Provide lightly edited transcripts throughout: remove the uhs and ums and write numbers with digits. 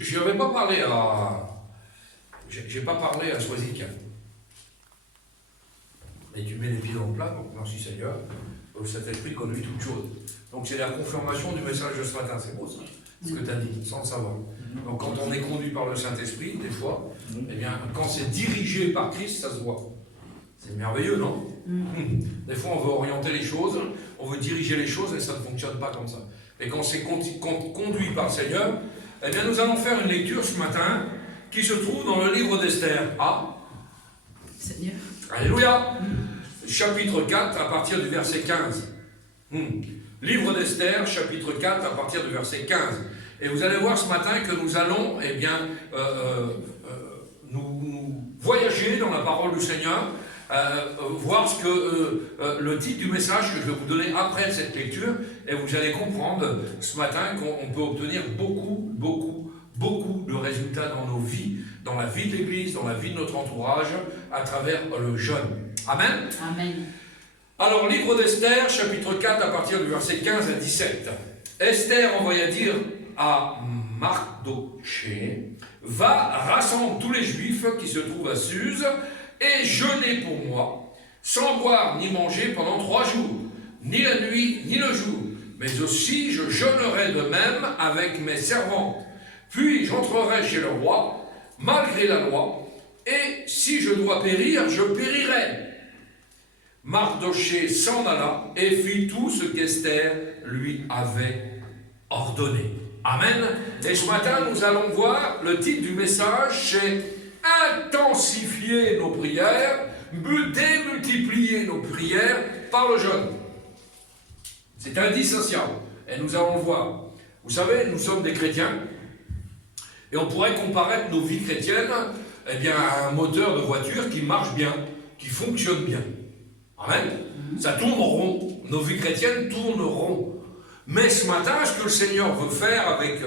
je n'avais pas parlé à... J'ai pas parlé à Swazik. Et tu mets les pieds dans le plat, donc merci Seigneur, le Saint-Esprit conduit toute chose. Donc c'est la confirmation du message de ce matin, c'est beau ça, ce que tu as dit, sans le savoir. Donc quand on est conduit par le Saint-Esprit, des fois, eh bien, quand c'est dirigé par Christ, ça se voit. C'est merveilleux, non? Des fois, on veut orienter les choses, on veut diriger les choses, et ça ne fonctionne pas comme ça. Et quand c'est conduit par le Seigneur, eh bien, nous allons faire une lecture ce matin qui se trouve dans le livre d'Esther. Ah, Seigneur. Alléluia. Chapitre 4, à partir du verset 15. Livre d'Esther, chapitre 4, à partir du verset 15. Et vous allez voir ce matin que nous allons, eh bien, nous voyager dans la parole du Seigneur, voir ce que le titre du message que je vais vous donner après cette lecture, et vous allez comprendre ce matin qu'on peut obtenir beaucoup de résultats dans nos vies, dans la vie de l'Église, dans la vie de notre entourage, à travers le jeûne. Amen. Amen. Alors, livre d'Esther, chapitre 4, à partir du verset 15 à 17. Esther envoya dire à Mardoché, va rassembler tous les Juifs qui se trouvent à Suse et jeûnez pour moi, sans boire ni manger pendant 3 jours, ni la nuit ni le jour, mais aussi je jeûnerai de même avec mes servantes. Puis j'entrerai chez le roi, malgré la loi, et si je dois périr, je périrai. Mardoché s'en alla et fit tout ce qu'Esther lui avait ordonné. Amen. Et ce matin, nous allons voir le titre du message, c'est intensifier nos prières, démultiplier nos prières par le jeûne. C'est indissociable. Et nous allons le voir. Vous savez, nous sommes des chrétiens. Et on pourrait comparer nos vies chrétiennes, eh bien, à un moteur de voiture qui marche bien, qui fonctionne bien. Amen. Ça tourne rond. Nos vies chrétiennes tournent rond. Mais ce matin, ce que le Seigneur veut faire avec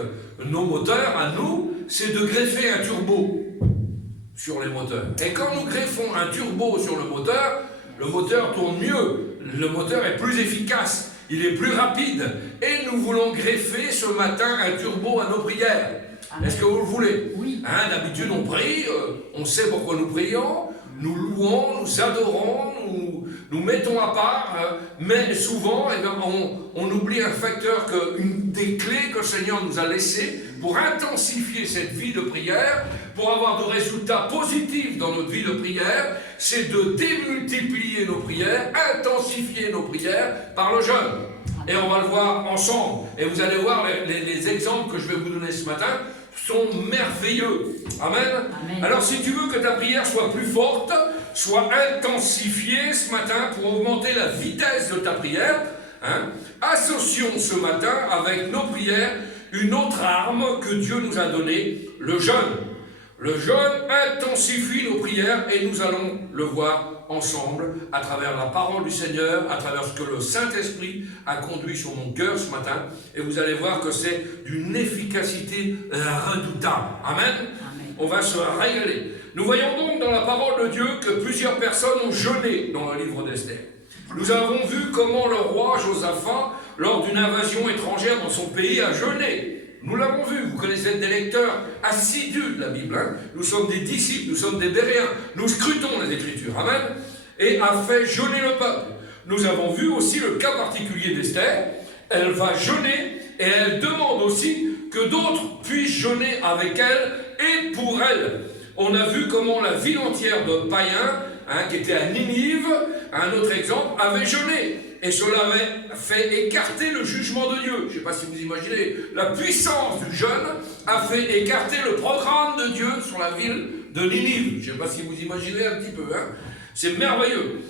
nos moteurs, à nous, c'est de greffer un turbo sur les moteurs. Et quand nous greffons un turbo sur le moteur tourne mieux. Le moteur est plus efficace, il est plus rapide. Et nous voulons greffer ce matin un turbo à nos prières. Est-ce que vous le voulez? Oui. Hein, d'habitude, on prie, on sait pourquoi nous prions, nous louons, nous adorons, nous mettons à part, mais souvent, eh bien, on oublie un facteur, une des clés que le Seigneur nous a laissées pour intensifier cette vie de prière, pour avoir de résultats positifs dans notre vie de prière, c'est de démultiplier nos prières, intensifier nos prières par le jeûne. Et on va le voir ensemble. Et vous allez voir les exemples que je vais vous donner ce matin sont merveilleux. Amen. Amen. Alors si tu veux que ta prière soit plus forte, soit intensifiée ce matin pour augmenter la vitesse de ta prière, associons ce matin avec nos prières une autre arme que Dieu nous a donnée, le jeûne. Le jeûne intensifie nos prières et nous allons le voir ensemble à travers la parole du Seigneur, à travers ce que le Saint-Esprit a conduit sur mon cœur ce matin. Et vous allez voir que c'est d'une efficacité redoutable. Amen. Amen. On va se régaler. Nous voyons donc dans la parole de Dieu que plusieurs personnes ont jeûné dans le livre d'Esther. Nous avons vu comment le roi Josaphat, lors d'une invasion étrangère dans son pays, a jeûné. Nous l'avons vu, vous connaissez des lecteurs assidus de la Bible. Nous sommes des disciples, nous sommes des Béréens. Nous scrutons les Écritures. Amen. Et a fait jeûner le peuple. Nous avons vu aussi le cas particulier d'Esther. Elle va jeûner et elle demande aussi que d'autres puissent jeûner avec elle et pour elle. On a vu comment la ville entière de païens, qui était à Ninive, un autre exemple, avait jeûné. Et cela avait fait écarter le jugement de Dieu. Je ne sais pas si vous imaginez, la puissance du jeûne a fait écarter le programme de Dieu sur la ville de Ninive. Je ne sais pas si vous imaginez un petit peu. C'est merveilleux.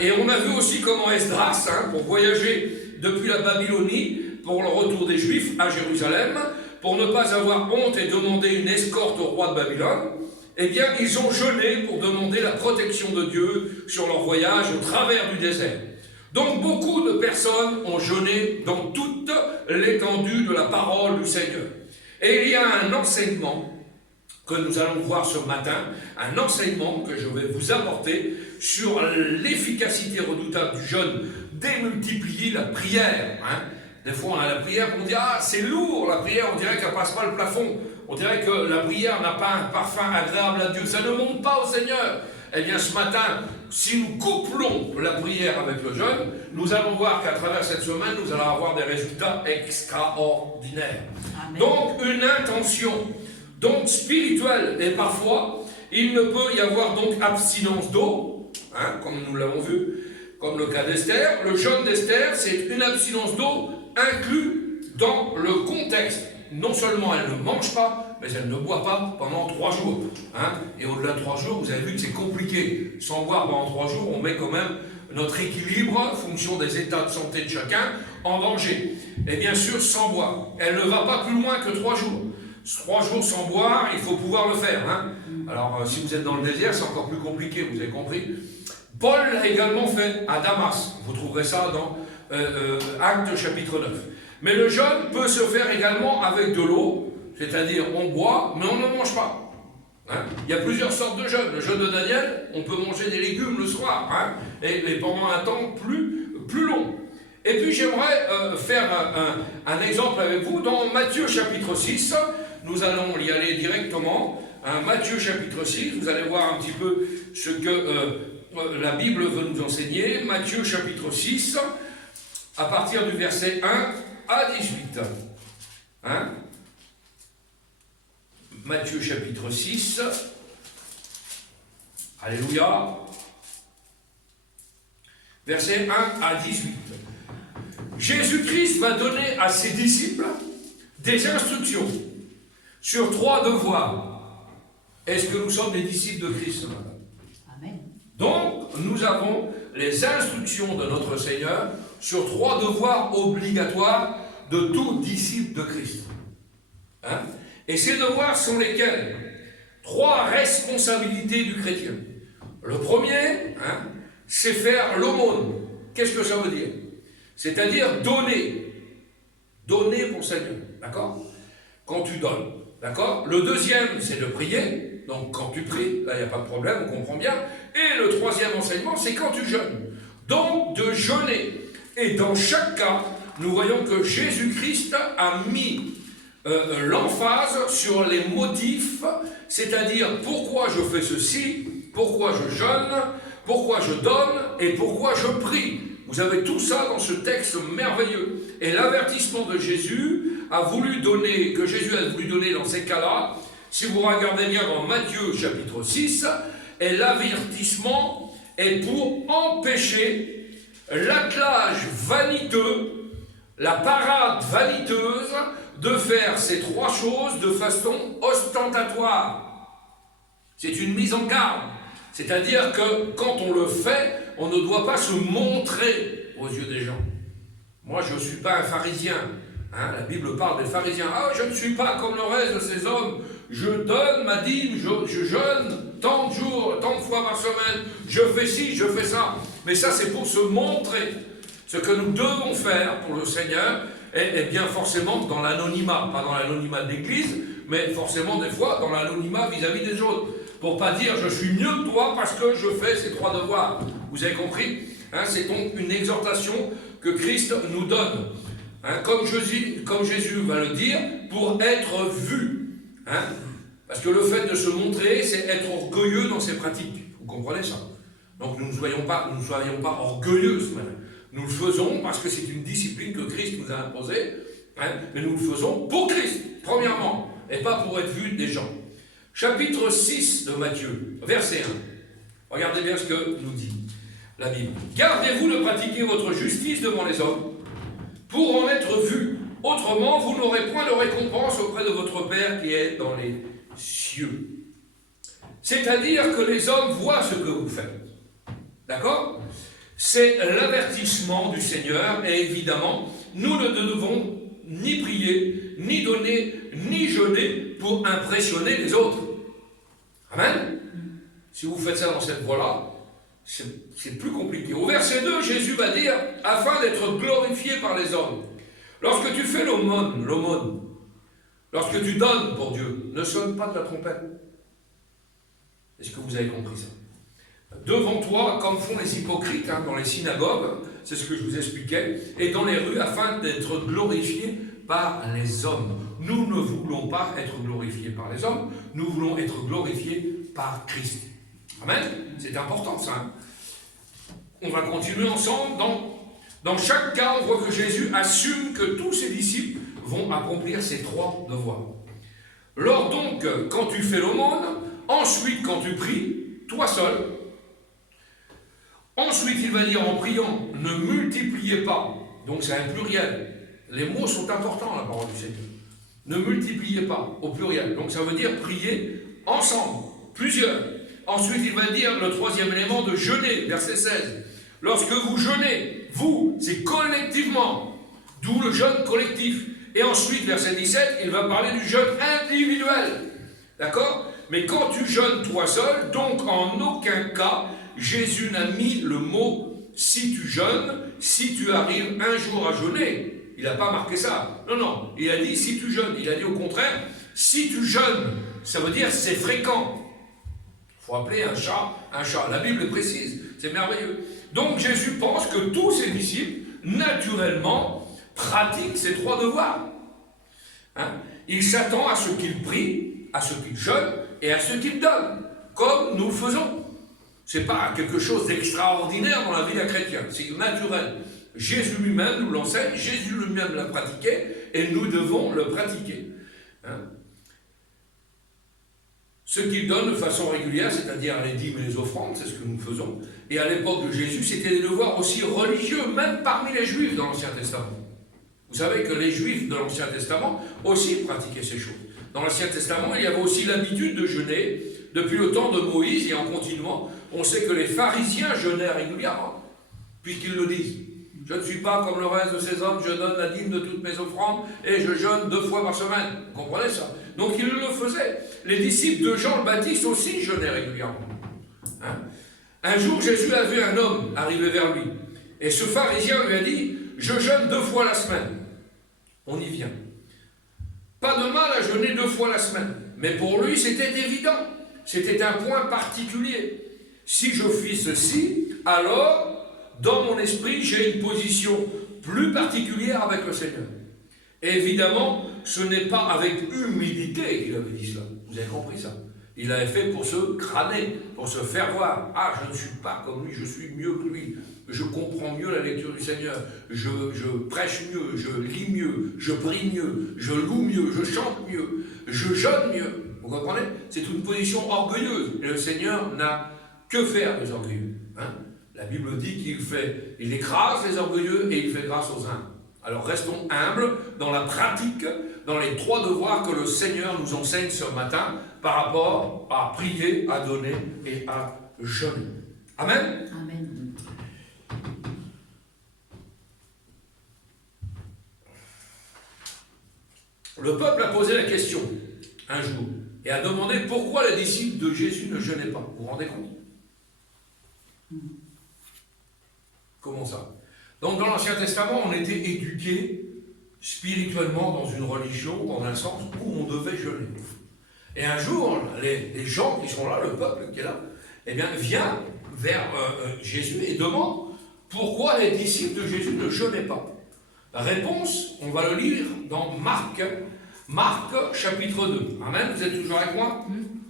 Et on a vu aussi comment Esdras, pour voyager depuis la Babylonie, pour le retour des Juifs à Jérusalem, pour ne pas avoir honte et demander une escorte au roi de Babylone, eh bien, ils ont jeûné pour demander la protection de Dieu sur leur voyage au travers du désert. Donc, beaucoup de personnes ont jeûné dans toute l'étendue de la parole du Seigneur. Et il y a un enseignement que nous allons voir ce matin, un enseignement que je vais vous apporter sur l'efficacité redoutable du jeûne, démultiplier la prière. Des fois, on a la prière, on dit, ah, c'est lourd, la prière, on dirait qu'elle ne passe pas le plafond. On dirait que la prière n'a pas un parfum agréable à Dieu. Ça ne monte pas au Seigneur. Eh bien, ce matin, si nous couplons la prière avec le jeûne, nous allons voir qu'à travers cette semaine, nous allons avoir des résultats extraordinaires. Amen. Donc, une intention donc spirituelle. Et parfois, il ne peut y avoir donc abstinence d'eau, hein, comme nous l'avons vu, comme le cas d'Esther. Le jeûne d'Esther, c'est une abstinence d'eau inclus dans le contexte. Non seulement elle ne mange pas, mais elle ne boit pas pendant 3 jours. Hein. Et au-delà de 3 jours, vous avez vu que c'est compliqué. Sans boire pendant 3 jours, on met quand même notre équilibre, en fonction des états de santé de chacun, en danger. Et bien sûr, sans boire. Elle ne va pas plus loin que 3 jours. 3 jours sans boire, il faut pouvoir le faire. Hein. Alors, si vous êtes dans le désert, c'est encore plus compliqué, vous avez compris. Paul l'a également fait à Damas. Vous trouverez ça dans Actes chapitre 9. Mais le jeûne peut se faire également avec de l'eau, c'est-à-dire on boit, mais on ne mange pas. Hein. Il y a plusieurs sortes de jeûnes. Le jeûne de Daniel, on peut manger des légumes le soir, hein, et pendant un temps plus long. Et puis j'aimerais faire un exemple avec vous dans Matthieu chapitre 6. Nous allons y aller directement. Hein, Matthieu chapitre 6, vous allez voir un petit peu ce que la Bible veut nous enseigner. Matthieu chapitre 6, à partir du verset 1 à 18. Hein? Matthieu chapitre 6. Alléluia. Verset 1 à 18. Jésus-Christ va donner à ses disciples des instructions sur 3 devoirs. Est-ce que nous sommes des disciples de Christ ce matin? Amen. Donc, nous avons les instructions de notre Seigneur sur 3 devoirs obligatoires de tout disciple de Christ. Hein? Et ces devoirs sont lesquels? 3 responsabilités du chrétien. Le premier, hein, c'est faire l'aumône. Qu'est-ce que ça veut dire? C'est-à-dire donner. Donner pour le Seigneur. D'accord? Quand tu donnes. D'accord? Le deuxième, c'est de prier. Donc quand tu pries, là il n'y a pas de problème, on comprend bien. Et le troisième enseignement, c'est quand tu jeûnes. Donc de jeûner. Et dans chaque cas, nous voyons que Jésus-Christ a mis l'emphase sur les motifs, c'est-à-dire pourquoi je fais ceci, pourquoi je jeûne, pourquoi je donne et pourquoi je prie. Vous avez tout ça dans ce texte merveilleux. Et l'avertissement de Jésus que Jésus a voulu donner dans ces cas-là, si vous regardez bien dans Matthieu chapitre 6, et l'avertissement est pour empêcher l'attelage vaniteux, la parade vaniteuse, de faire ces 3 choses de façon ostentatoire. C'est une mise en garde. C'est-à-dire que quand on le fait, on ne doit pas se montrer aux yeux des gens. Moi, je ne suis pas un pharisien. Hein, la Bible parle des pharisiens. Ah, je ne suis pas comme le reste de ces hommes. Je donne ma dîme, je jeûne tant de jours, tant de fois par semaine. Je fais ci, je fais ça. Mais ça, c'est pour se montrer. Ce que nous devons faire pour le Seigneur est bien forcément dans l'anonymat. Pas dans l'anonymat de l'Église, mais forcément des fois dans l'anonymat vis-à-vis des autres. Pour pas dire je suis mieux que toi parce que je fais ces 3 devoirs. Vous avez compris? Hein, c'est donc une exhortation que Christ nous donne. Hein, comme Jésus va le dire, pour être vu. Hein, parce que le fait de se montrer, c'est être orgueilleux dans ses pratiques. Vous comprenez ça? Donc nous ne soyons pas orgueilleux ce matin. Nous le faisons parce que c'est une discipline que Christ nous a imposée. Hein, mais nous le faisons pour Christ, premièrement, et pas pour être vu des gens. Chapitre 6 de Matthieu, verset 1. Regardez bien ce que nous dit la Bible. Gardez-vous de pratiquer votre justice devant les hommes, pour en être vus. Autrement, vous n'aurez point de récompense auprès de votre Père qui est dans les cieux. C'est-à-dire que les hommes voient ce que vous faites. D'accord? C'est l'avertissement du Seigneur, et évidemment, nous ne devons ni prier, ni donner, ni jeûner pour impressionner les autres. Amen. Si vous faites ça dans cette voie-là, c'est plus compliqué. Au verset 2, Jésus va dire, afin d'être glorifié par les hommes. Lorsque tu fais l'aumône, lorsque tu donnes pour Dieu, ne sonne pas de la trompette. Est-ce que vous avez compris ça? devant toi, comme font les hypocrites dans les synagogues, c'est ce que je vous expliquais, et dans les rues, afin d'être glorifiés par les hommes. Nous ne voulons pas être glorifiés par les hommes, nous voulons être glorifiés par Christ. Amen. C'est important ça. On va continuer ensemble. Dans chaque cas, on voit que Jésus assume que tous ses disciples vont accomplir ces 3 devoirs. Lors donc, quand tu fais l'aumône, ensuite quand tu pries, toi seul. Ensuite, il va dire en priant, ne multipliez pas. Donc c'est un pluriel. Les mots sont importants, la parole du Seigneur. Ne multipliez pas, au pluriel. Donc ça veut dire prier ensemble, plusieurs. Ensuite, il va dire le 3e élément de jeûner, verset 16. Lorsque vous jeûnez, vous, c'est collectivement, d'où le jeûne collectif. Et ensuite, verset 17, il va parler du jeûne individuel. D'accord? Mais quand tu jeûnes toi seul, donc en aucun cas, Jésus n'a mis le mot « si tu jeûnes », si tu arrives un jour à jeûner. Il n'a pas marqué ça. Non, non. Il a dit « si tu jeûnes ». Il a dit au contraire « si tu jeûnes », ça veut dire c'est fréquent. Il faut appeler un chat un chat. La Bible est précise. C'est merveilleux. Donc Jésus pense que tous ses disciples, naturellement, pratiquent ces 3 devoirs. Il s'attend à ce qu'ils prient, à ce qu'ils jeûnent et à ce qu'ils donnent, comme nous le faisons. Ce n'est pas quelque chose d'extraordinaire dans la vie d'un chrétien, c'est naturel. Jésus lui-même nous l'enseigne, Jésus lui-même l'a pratiqué, et nous devons le pratiquer. Ce qu'il donne de façon régulière, c'est-à-dire les dîmes et les offrandes, c'est ce que nous faisons. Et à l'époque de Jésus, c'était des devoirs aussi religieux, même parmi les Juifs dans l'Ancien Testament. Vous savez que les Juifs de l'Ancien Testament aussi pratiquaient ces choses. Dans l'Ancien Testament, il y avait aussi l'habitude de jeûner. Depuis le temps de Moïse et en continuant, on sait que les pharisiens jeûnaient régulièrement, puisqu'ils le disent. Je ne suis pas comme le reste de ces hommes, je donne la dîme de toutes mes offrandes et je jeûne 2 fois par semaine. Vous comprenez ça? Donc ils le faisaient. Les disciples de Jean le Baptiste aussi jeûnaient régulièrement. Un jour, Jésus a vu un homme arriver vers lui. Et ce pharisien lui a dit, je jeûne 2 fois la semaine. On y vient. Pas de mal à jeûner 2 fois la semaine. Mais pour lui, c'était évident. C'était un point particulier. Si je fis ceci, alors, dans mon esprit, j'ai une position plus particulière avec le Seigneur. Et évidemment, ce n'est pas avec humilité qu'il avait dit cela. Vous avez compris ça? Il l'avait fait pour se crâner, pour se faire voir. Ah, je ne suis pas comme lui, je suis mieux que lui. Je comprends mieux la lecture du Seigneur. Je prêche mieux, je lis mieux, je prie mieux, je loue mieux, je chante mieux, je jeûne mieux. Vous comprenez? C'est une position orgueilleuse. Et le Seigneur n'a que faire des orgueilleux. La Bible dit qu'il écrase les orgueilleux et il fait grâce aux humbles. Alors restons humbles dans la pratique, dans les 3 devoirs que le Seigneur nous enseigne ce matin par rapport à prier, à donner et à jeûner. Amen. Amen. Le peuple a posé la question un jour et a demandé pourquoi les disciples de Jésus ne jeûnaient pas. Vous vous rendez compte? Comment ça? Donc dans l'Ancien Testament, on était éduqués spirituellement dans une religion, dans un sens où on devait jeûner. Et un jour, les gens qui sont là, le peuple qui est là, eh bien, vient vers Jésus et demande pourquoi les disciples de Jésus ne jeûnaient pas. La réponse, on va le lire dans Marc chapitre 2. Amen, vous êtes toujours avec moi?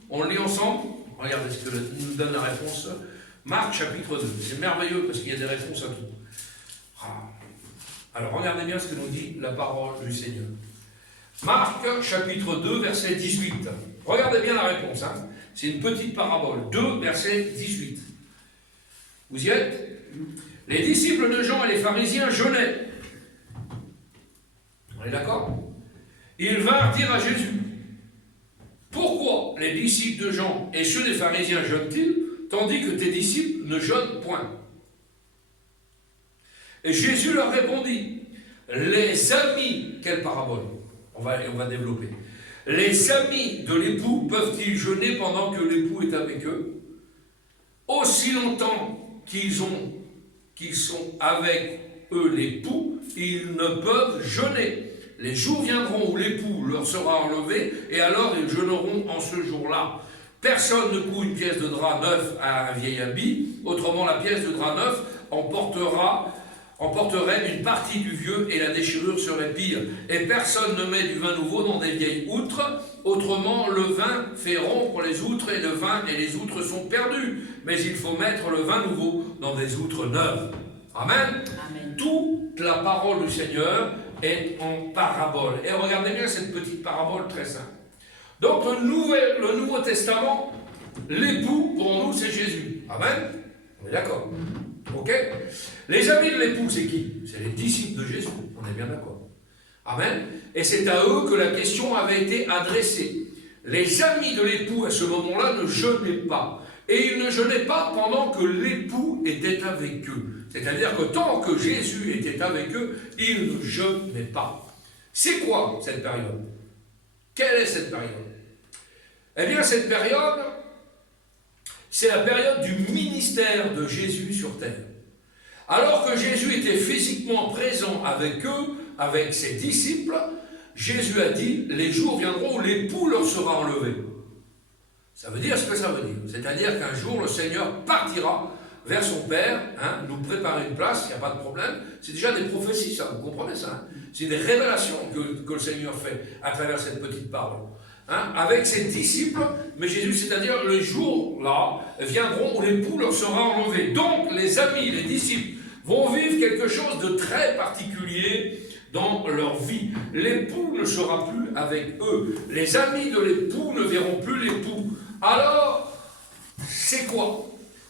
On le lit ensemble. Regardez ce que nous donne la réponse. Marc chapitre 2. C'est merveilleux parce qu'il y a des réponses à tout. Alors regardez bien ce que nous dit la parole du Seigneur. Marc chapitre 2 verset 18. Regardez bien la réponse. C'est une petite parabole. 2 verset 18. Vous y êtes? Les disciples de Jean et les pharisiens jeûnaient. On est d'accord? Ils vinrent dire à Jésus, pourquoi les disciples de Jean et ceux des pharisiens jeûnent-ils, tandis que tes disciples ne jeûnent point? Et Jésus leur répondit, les amis, quelle parabole? On va développer. Les amis de l'époux peuvent-ils jeûner pendant que l'époux est avec eux? Aussi longtemps qu'ils sont avec eux l'époux, ils ne peuvent jeûner. Les jours viendront où l'époux leur sera enlevé, et alors ils jeûneront en ce jour-là. Personne ne coud une pièce de drap neuf à un vieil habit, autrement la pièce de drap neuf emporterait une partie du vieux et la déchirure serait pire. Et personne ne met du vin nouveau dans des vieilles outres, autrement le vin fait rompre les outres et le vin et les outres sont perdus. Mais il faut mettre le vin nouveau dans des outres neuves. Amen. Amen. Toute la parole du Seigneur est en parabole. Et regardez bien cette petite parabole très simple. Donc le Nouveau Testament, l'époux pour nous c'est Jésus. Amen. On est d'accord. Ok. Les amis de l'époux c'est qui? C'est les disciples de Jésus. On est bien d'accord. Amen. Et c'est à eux que la question avait été adressée. Les amis de l'époux à ce moment-là ne jeûnaient pas. Et ils ne jeûnaient pas pendant que l'époux était avec eux. C'est-à-dire que tant que Jésus était avec eux, ils ne jeûnaient pas. C'est quoi cette période? Quelle est cette période? Eh bien, cette période, c'est la période du ministère de Jésus sur terre. Alors que Jésus était physiquement présent avec eux, avec ses disciples, Jésus a dit, les jours viendront où l'époux leur sera enlevé. Ça veut dire ce que ça veut dire. C'est-à-dire qu'un jour, le Seigneur partira vers son Père, nous préparer une place, il n'y a pas de problème. C'est déjà des prophéties, ça, vous comprenez ça? C'est des révélations que le Seigneur fait à travers cette petite parole. Avec ses disciples, mais Jésus, c'est-à-dire les jours là viendront où l'époux leur sera enlevé. Donc les amis, les disciples vont vivre quelque chose de très particulier dans leur vie. L'époux ne sera plus avec eux. Les amis de l'époux ne verront plus l'époux. Alors, c'est quoi?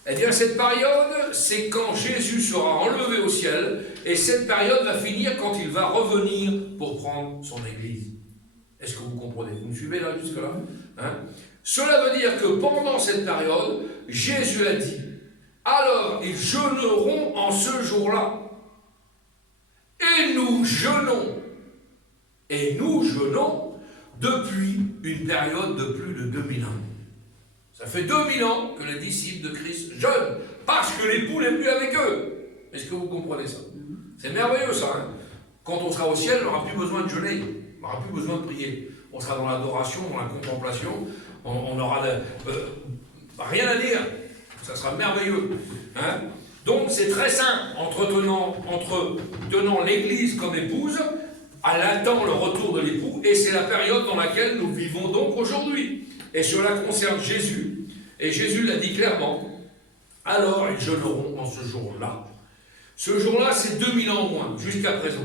Eh bien, cette période, c'est quand Jésus sera enlevé au ciel, et cette période va finir quand il va revenir pour prendre son Église. Est-ce que vous comprenez? Vous me suivez là, jusque-là? Cela veut dire que pendant cette période, Jésus a dit, alors ils jeûneront en ce jour-là. Et nous jeûnons. Et nous jeûnons depuis une période de plus de 2000 ans. Ça fait 2000 ans que les disciples de Christ jeûnent, parce que l'époux n'est plus avec eux. Est-ce que vous comprenez ça? C'est merveilleux ça. Quand on sera au ciel, on n'aura plus besoin de jeûner. On n'aura plus besoin de prier. On sera dans l'adoration, dans la contemplation. On n'aura rien à dire. Ça sera merveilleux. Donc c'est très simple. Tenant l'Église comme épouse, elle attend le retour de l'époux, et c'est la période dans laquelle nous vivons donc aujourd'hui. Et cela concerne Jésus. Et Jésus l'a dit clairement. Alors ils jeûneront en ce jour-là. Ce jour-là, c'est 2000 ans au moins, jusqu'à présent.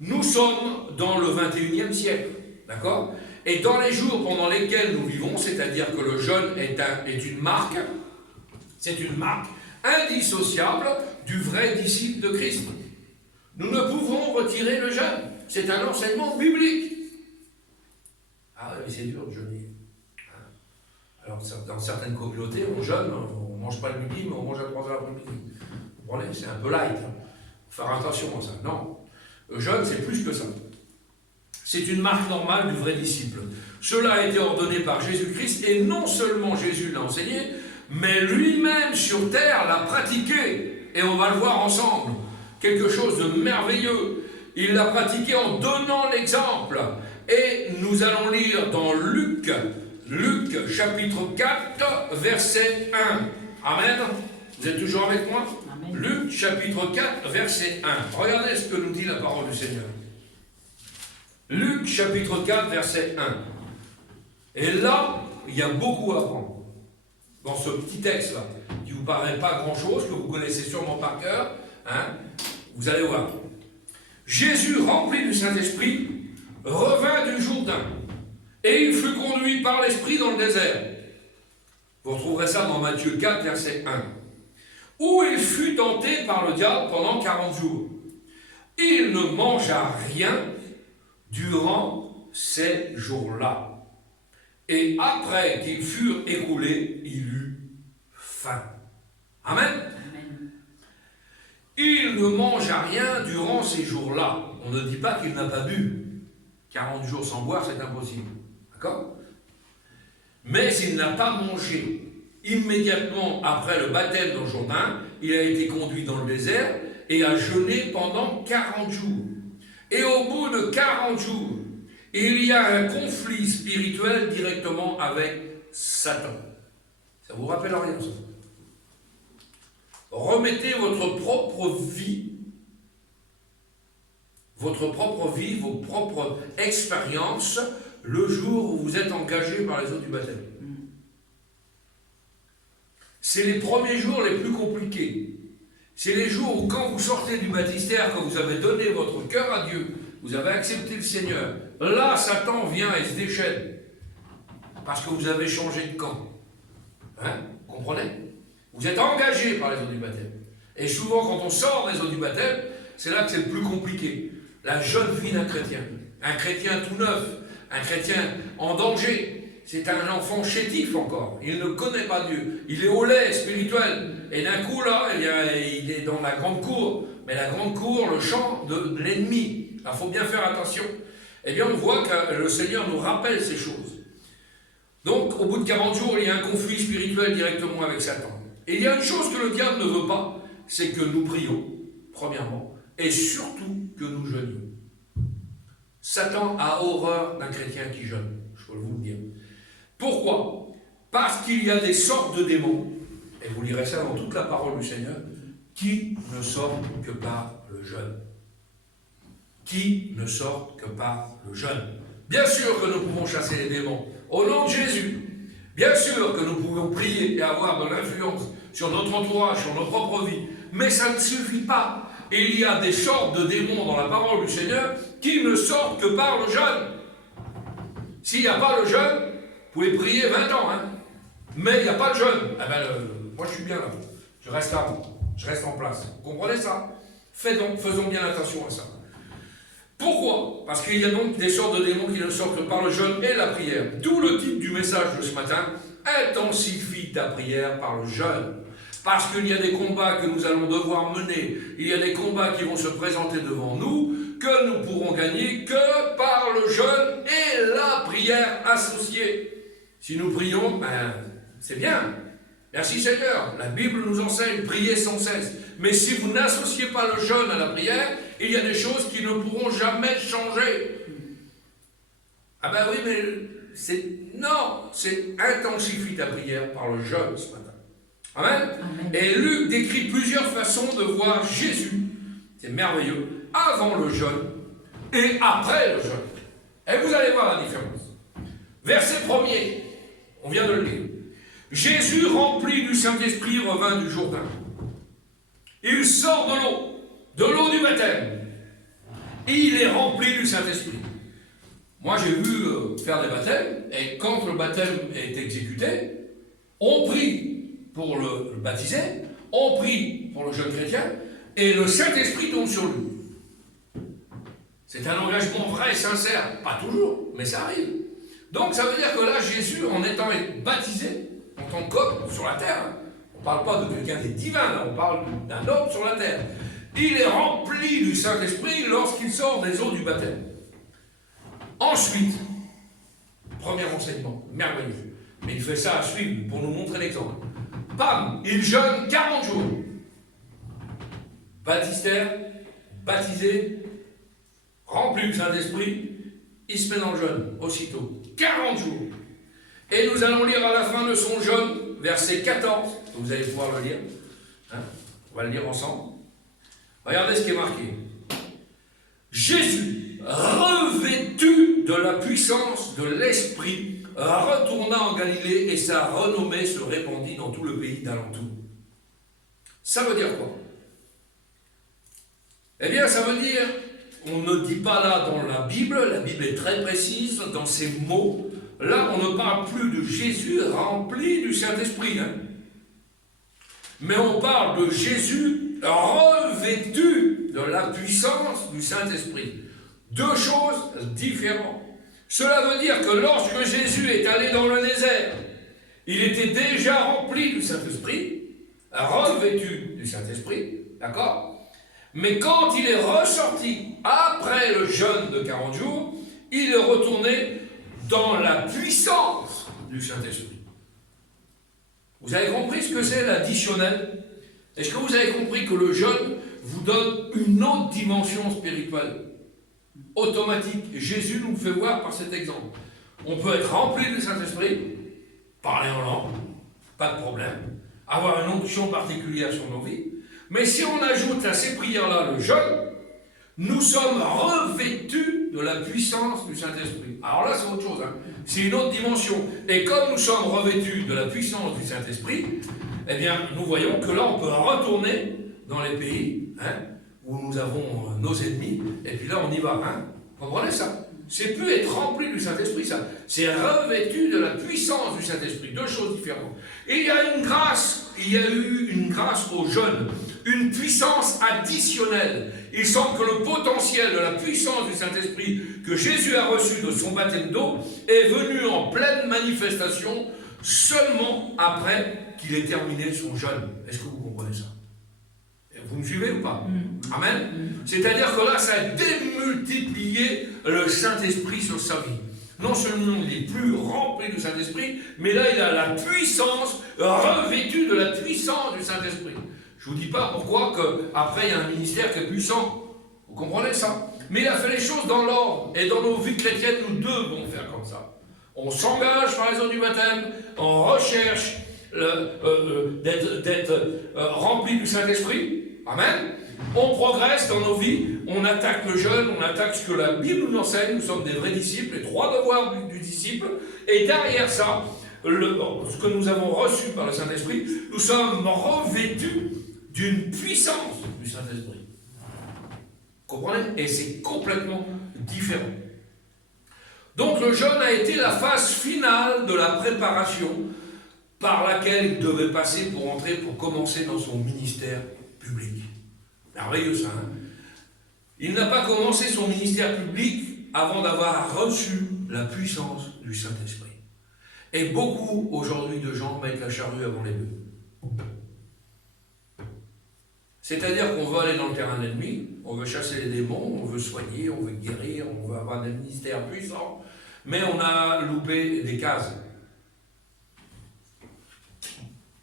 Nous sommes dans le 21e siècle, d'accord? Et dans les jours pendant lesquels nous vivons, c'est-à-dire que le jeûne est une marque, c'est une marque indissociable du vrai disciple de Christ. Nous ne pouvons retirer le jeûne. C'est un enseignement biblique. Ah ouais, mais c'est dur de jeûner. Alors, dans certaines communautés, on jeûne, on ne mange pas le midi, mais on mange à 3h l'après-midi. Vous comprenez? C'est un peu light. Faut faire attention à ça. Non. Le jeûne, c'est plus que ça. C'est une marque normale du vrai disciple. Cela a été ordonné par Jésus-Christ, et non seulement Jésus l'a enseigné, mais lui-même sur terre l'a pratiqué. Et on va le voir ensemble. Quelque chose de merveilleux. Il l'a pratiqué en donnant l'exemple. Et nous allons lire dans Luc chapitre 4, verset 1. Amen. Vous êtes toujours avec moi? Amen. Luc chapitre 4, verset 1. Regardez ce que nous dit la parole du Seigneur. Luc chapitre 4, verset 1. Et là, il y a beaucoup à apprendre. Dans ce petit texte-là, qui ne vous paraît pas grand-chose, que vous connaissez sûrement par cœur, vous allez voir. Jésus, rempli du Saint-Esprit, revint du Jourdain, et il fut conduit par l'Esprit dans le désert. Vous retrouverez ça dans Matthieu 4, verset 1. Où il fut tenté par le diable pendant 40 jours. Il ne mangea rien durant ces jours-là. Et après qu'ils furent écoulés, il eut faim. Amen. Amen. Il ne mangea rien durant ces jours-là. On ne dit pas qu'il n'a pas bu. 40 jours sans boire, c'est impossible. D'accord? Mais il n'a pas mangé. Immédiatement après le baptême dans le Jourdain, il a été conduit dans le désert et a jeûné pendant 40 jours. Et au bout de 40 jours, il y a un conflit spirituel directement avec Satan. Ça vous rappelle rien, ça? Remettez votre propre vie, vos propres expériences, le jour où vous êtes engagé par les eaux du baptême. C'est les premiers jours les plus compliqués. C'est les jours où, quand vous sortez du baptistère, quand vous avez donné votre cœur à Dieu, vous avez accepté le Seigneur, là, Satan vient et se déchaîne. Parce que vous avez changé de camp. Hein? Vous comprenez? Vous êtes engagé par les eaux du baptême. Et souvent, quand on sort des eaux du baptême, c'est là que c'est le plus compliqué. La jeune vie d'un chrétien. Un chrétien tout neuf. Un chrétien en danger. C'est un enfant chétif encore. Il ne connaît pas Dieu. Il est au lait spirituel. Et d'un coup, là, il est dans la grande cour. Mais la grande cour, le champ de l'ennemi. Il faut bien faire attention. Eh bien, on voit que le Seigneur nous rappelle ces choses. Donc, au bout de 40 jours, il y a un conflit spirituel directement avec Satan. Et il y a une chose que le diable ne veut pas, c'est que nous prions, premièrement, et surtout que nous jeûnions. Satan a horreur d'un chrétien qui jeûne, je peux vous le dire. Pourquoi? Parce qu'il y a des sortes de démons, et vous lirez ça dans toute la parole du Seigneur, qui ne sortent que par le jeûne. Qui ne sortent que par le jeûne. Bien sûr que nous pouvons chasser les démons, au nom de Jésus. Bien sûr que nous pouvons prier et avoir de l'influence sur notre entourage, sur notre propre vie, mais ça ne suffit pas. Et il y a des sortes de démons dans la parole du Seigneur qui ne sortent que par le jeûne. S'il n'y a pas le jeûne, vous pouvez prier 20 ans, hein, mais il n'y a pas de jeûne. Eh ben, moi je suis bien là, je reste là, je reste en place. Vous comprenez ça? Faisons bien attention à ça. Pourquoi? Parce qu'il y a donc des sortes de démons qui ne sortent que par le jeûne et la prière. D'où le titre du message de ce matin, intensifie ta prière par le jeûne. Parce qu'il y a des combats que nous allons devoir mener, il y a des combats qui vont se présenter devant nous, que nous pourrons gagner que par le jeûne et la prière associée. Si nous prions, ben, c'est bien. Merci Seigneur, la Bible nous enseigne, prier sans cesse. Mais si vous n'associez pas le jeûne à la prière, il y a des choses qui ne pourront jamais changer. Ah ben oui, mais non, c'est intensifie ta prière par le jeûne ce matin. Amen. Amen. Et Luc décrit plusieurs façons de voir Jésus, c'est merveilleux, avant le jeûne et après le jeûne. Et vous allez voir la différence. Verset 1er, on vient de le lire. Jésus, rempli du Saint-Esprit, revint du Jourdain. Il sort de l'eau du baptême. Et il est rempli du Saint-Esprit. Moi, j'ai vu faire des baptêmes, et quand le baptême est exécuté, on prie pour le baptiser, on prie pour le jeune chrétien, et le Saint-Esprit tombe sur lui. C'est un engagement vrai et sincère. Pas toujours, mais ça arrive. Donc, ça veut dire que là, Jésus, en étant baptisé, en tant qu'homme sur la terre, on ne parle pas de quelqu'un de divin, là, on parle d'un homme sur la terre. Il est rempli du Saint-Esprit lorsqu'il sort des eaux du baptême. Ensuite, premier enseignement, merveilleux. Mais il fait ça à suivre pour nous montrer l'exemple. Bam, il jeûne 40 jours. Baptistère, baptisé, rempli du Saint-Esprit, il se met dans le jeûne, aussitôt. 40 jours. Et nous allons lire à la fin de son jeûne, verset 14. Vous allez pouvoir le lire. Hein? On va le lire ensemble. Regardez ce qui est marqué. Jésus, revêtu de la puissance de l'Esprit, retourna en Galilée et sa renommée se répandit dans tout le pays d'alentour. Ça veut dire quoi? Eh bien, ça veut dire, on ne dit pas là dans la Bible est très précise dans ses mots. Là, on ne parle plus de Jésus rempli du Saint-Esprit. Hein. Mais on parle de Jésus revêtu de la puissance du Saint-Esprit. Deux choses différentes. Cela veut dire que lorsque Jésus est allé dans le désert, il était déjà rempli du Saint-Esprit, revêtu du Saint-Esprit, d'accord? Mais quand il est ressorti après le jeûne de 40 jours, il est retourné dans la puissance du Saint-Esprit. Vous avez compris ce que c'est l'additionnel? Est-ce que vous avez compris que le jeûne vous donne une autre dimension spirituelle? Automatique. Jésus nous fait voir par cet exemple. On peut être rempli du Saint-Esprit parler en langue, pas de problème, avoir une onction particulière sur nos vies. Mais si on ajoute à ces prières-là le jeûne, nous sommes revêtus de la puissance du Saint-Esprit. Alors là, c'est autre chose, hein. C'est une autre dimension. Et comme nous sommes revêtus de la puissance du Saint-Esprit, eh bien, nous voyons que là, on peut retourner dans les pays, hein, où nous avons nos ennemis, et puis là, on y va. Hein. Vous comprenez ça? C'est plus être rempli du Saint-Esprit, ça. C'est revêtu de la puissance du Saint-Esprit. Deux choses différentes. Et il y a une grâce, il y a eu une grâce aux jeunes, une puissance additionnelle. Il semble que le potentiel de la puissance du Saint-Esprit que Jésus a reçu de son baptême d'eau est venu en pleine manifestation seulement après qu'il ait terminé son jeûne. Est-ce que vous comprenez ça? Vous me suivez ou pas? Amen. C'est-à-dire que là, ça a démultiplié le Saint-Esprit sur sa vie. Non seulement il est plus rempli du Saint-Esprit, mais là, il a la puissance, revêtu de la puissance du Saint-Esprit. Je ne vous dis pas pourquoi qu'après, il y a un ministère qui est puissant. Vous comprenez ça? Mais il a fait les choses dans l'ordre. Et dans nos vies chrétiennes, nous devons faire comme ça. On s'engage par les eaux du baptême, on recherche d'être rempli du Saint-Esprit. Amen. On progresse dans nos vies, on attaque le jeûne, on attaque ce que la Bible nous enseigne, nous sommes des vrais disciples, les trois devoirs du disciple, et derrière ça, ce que nous avons reçu par le Saint-Esprit, nous sommes revêtus d'une puissance du Saint-Esprit. Vous comprenez? Et c'est complètement différent. Donc le jeûne a été la phase finale de la préparation par laquelle il devait passer pour commencer dans son ministère public. Merveilleux ça, hein? Il n'a pas commencé son ministère public avant d'avoir reçu la puissance du Saint-Esprit. Et beaucoup aujourd'hui de gens mettent la charrue avant les bœufs. C'est-à-dire qu'on veut aller dans le terrain de l'ennemi, on veut chasser les démons, on veut soigner, on veut guérir, on veut avoir des ministères puissants, mais on a loupé des cases.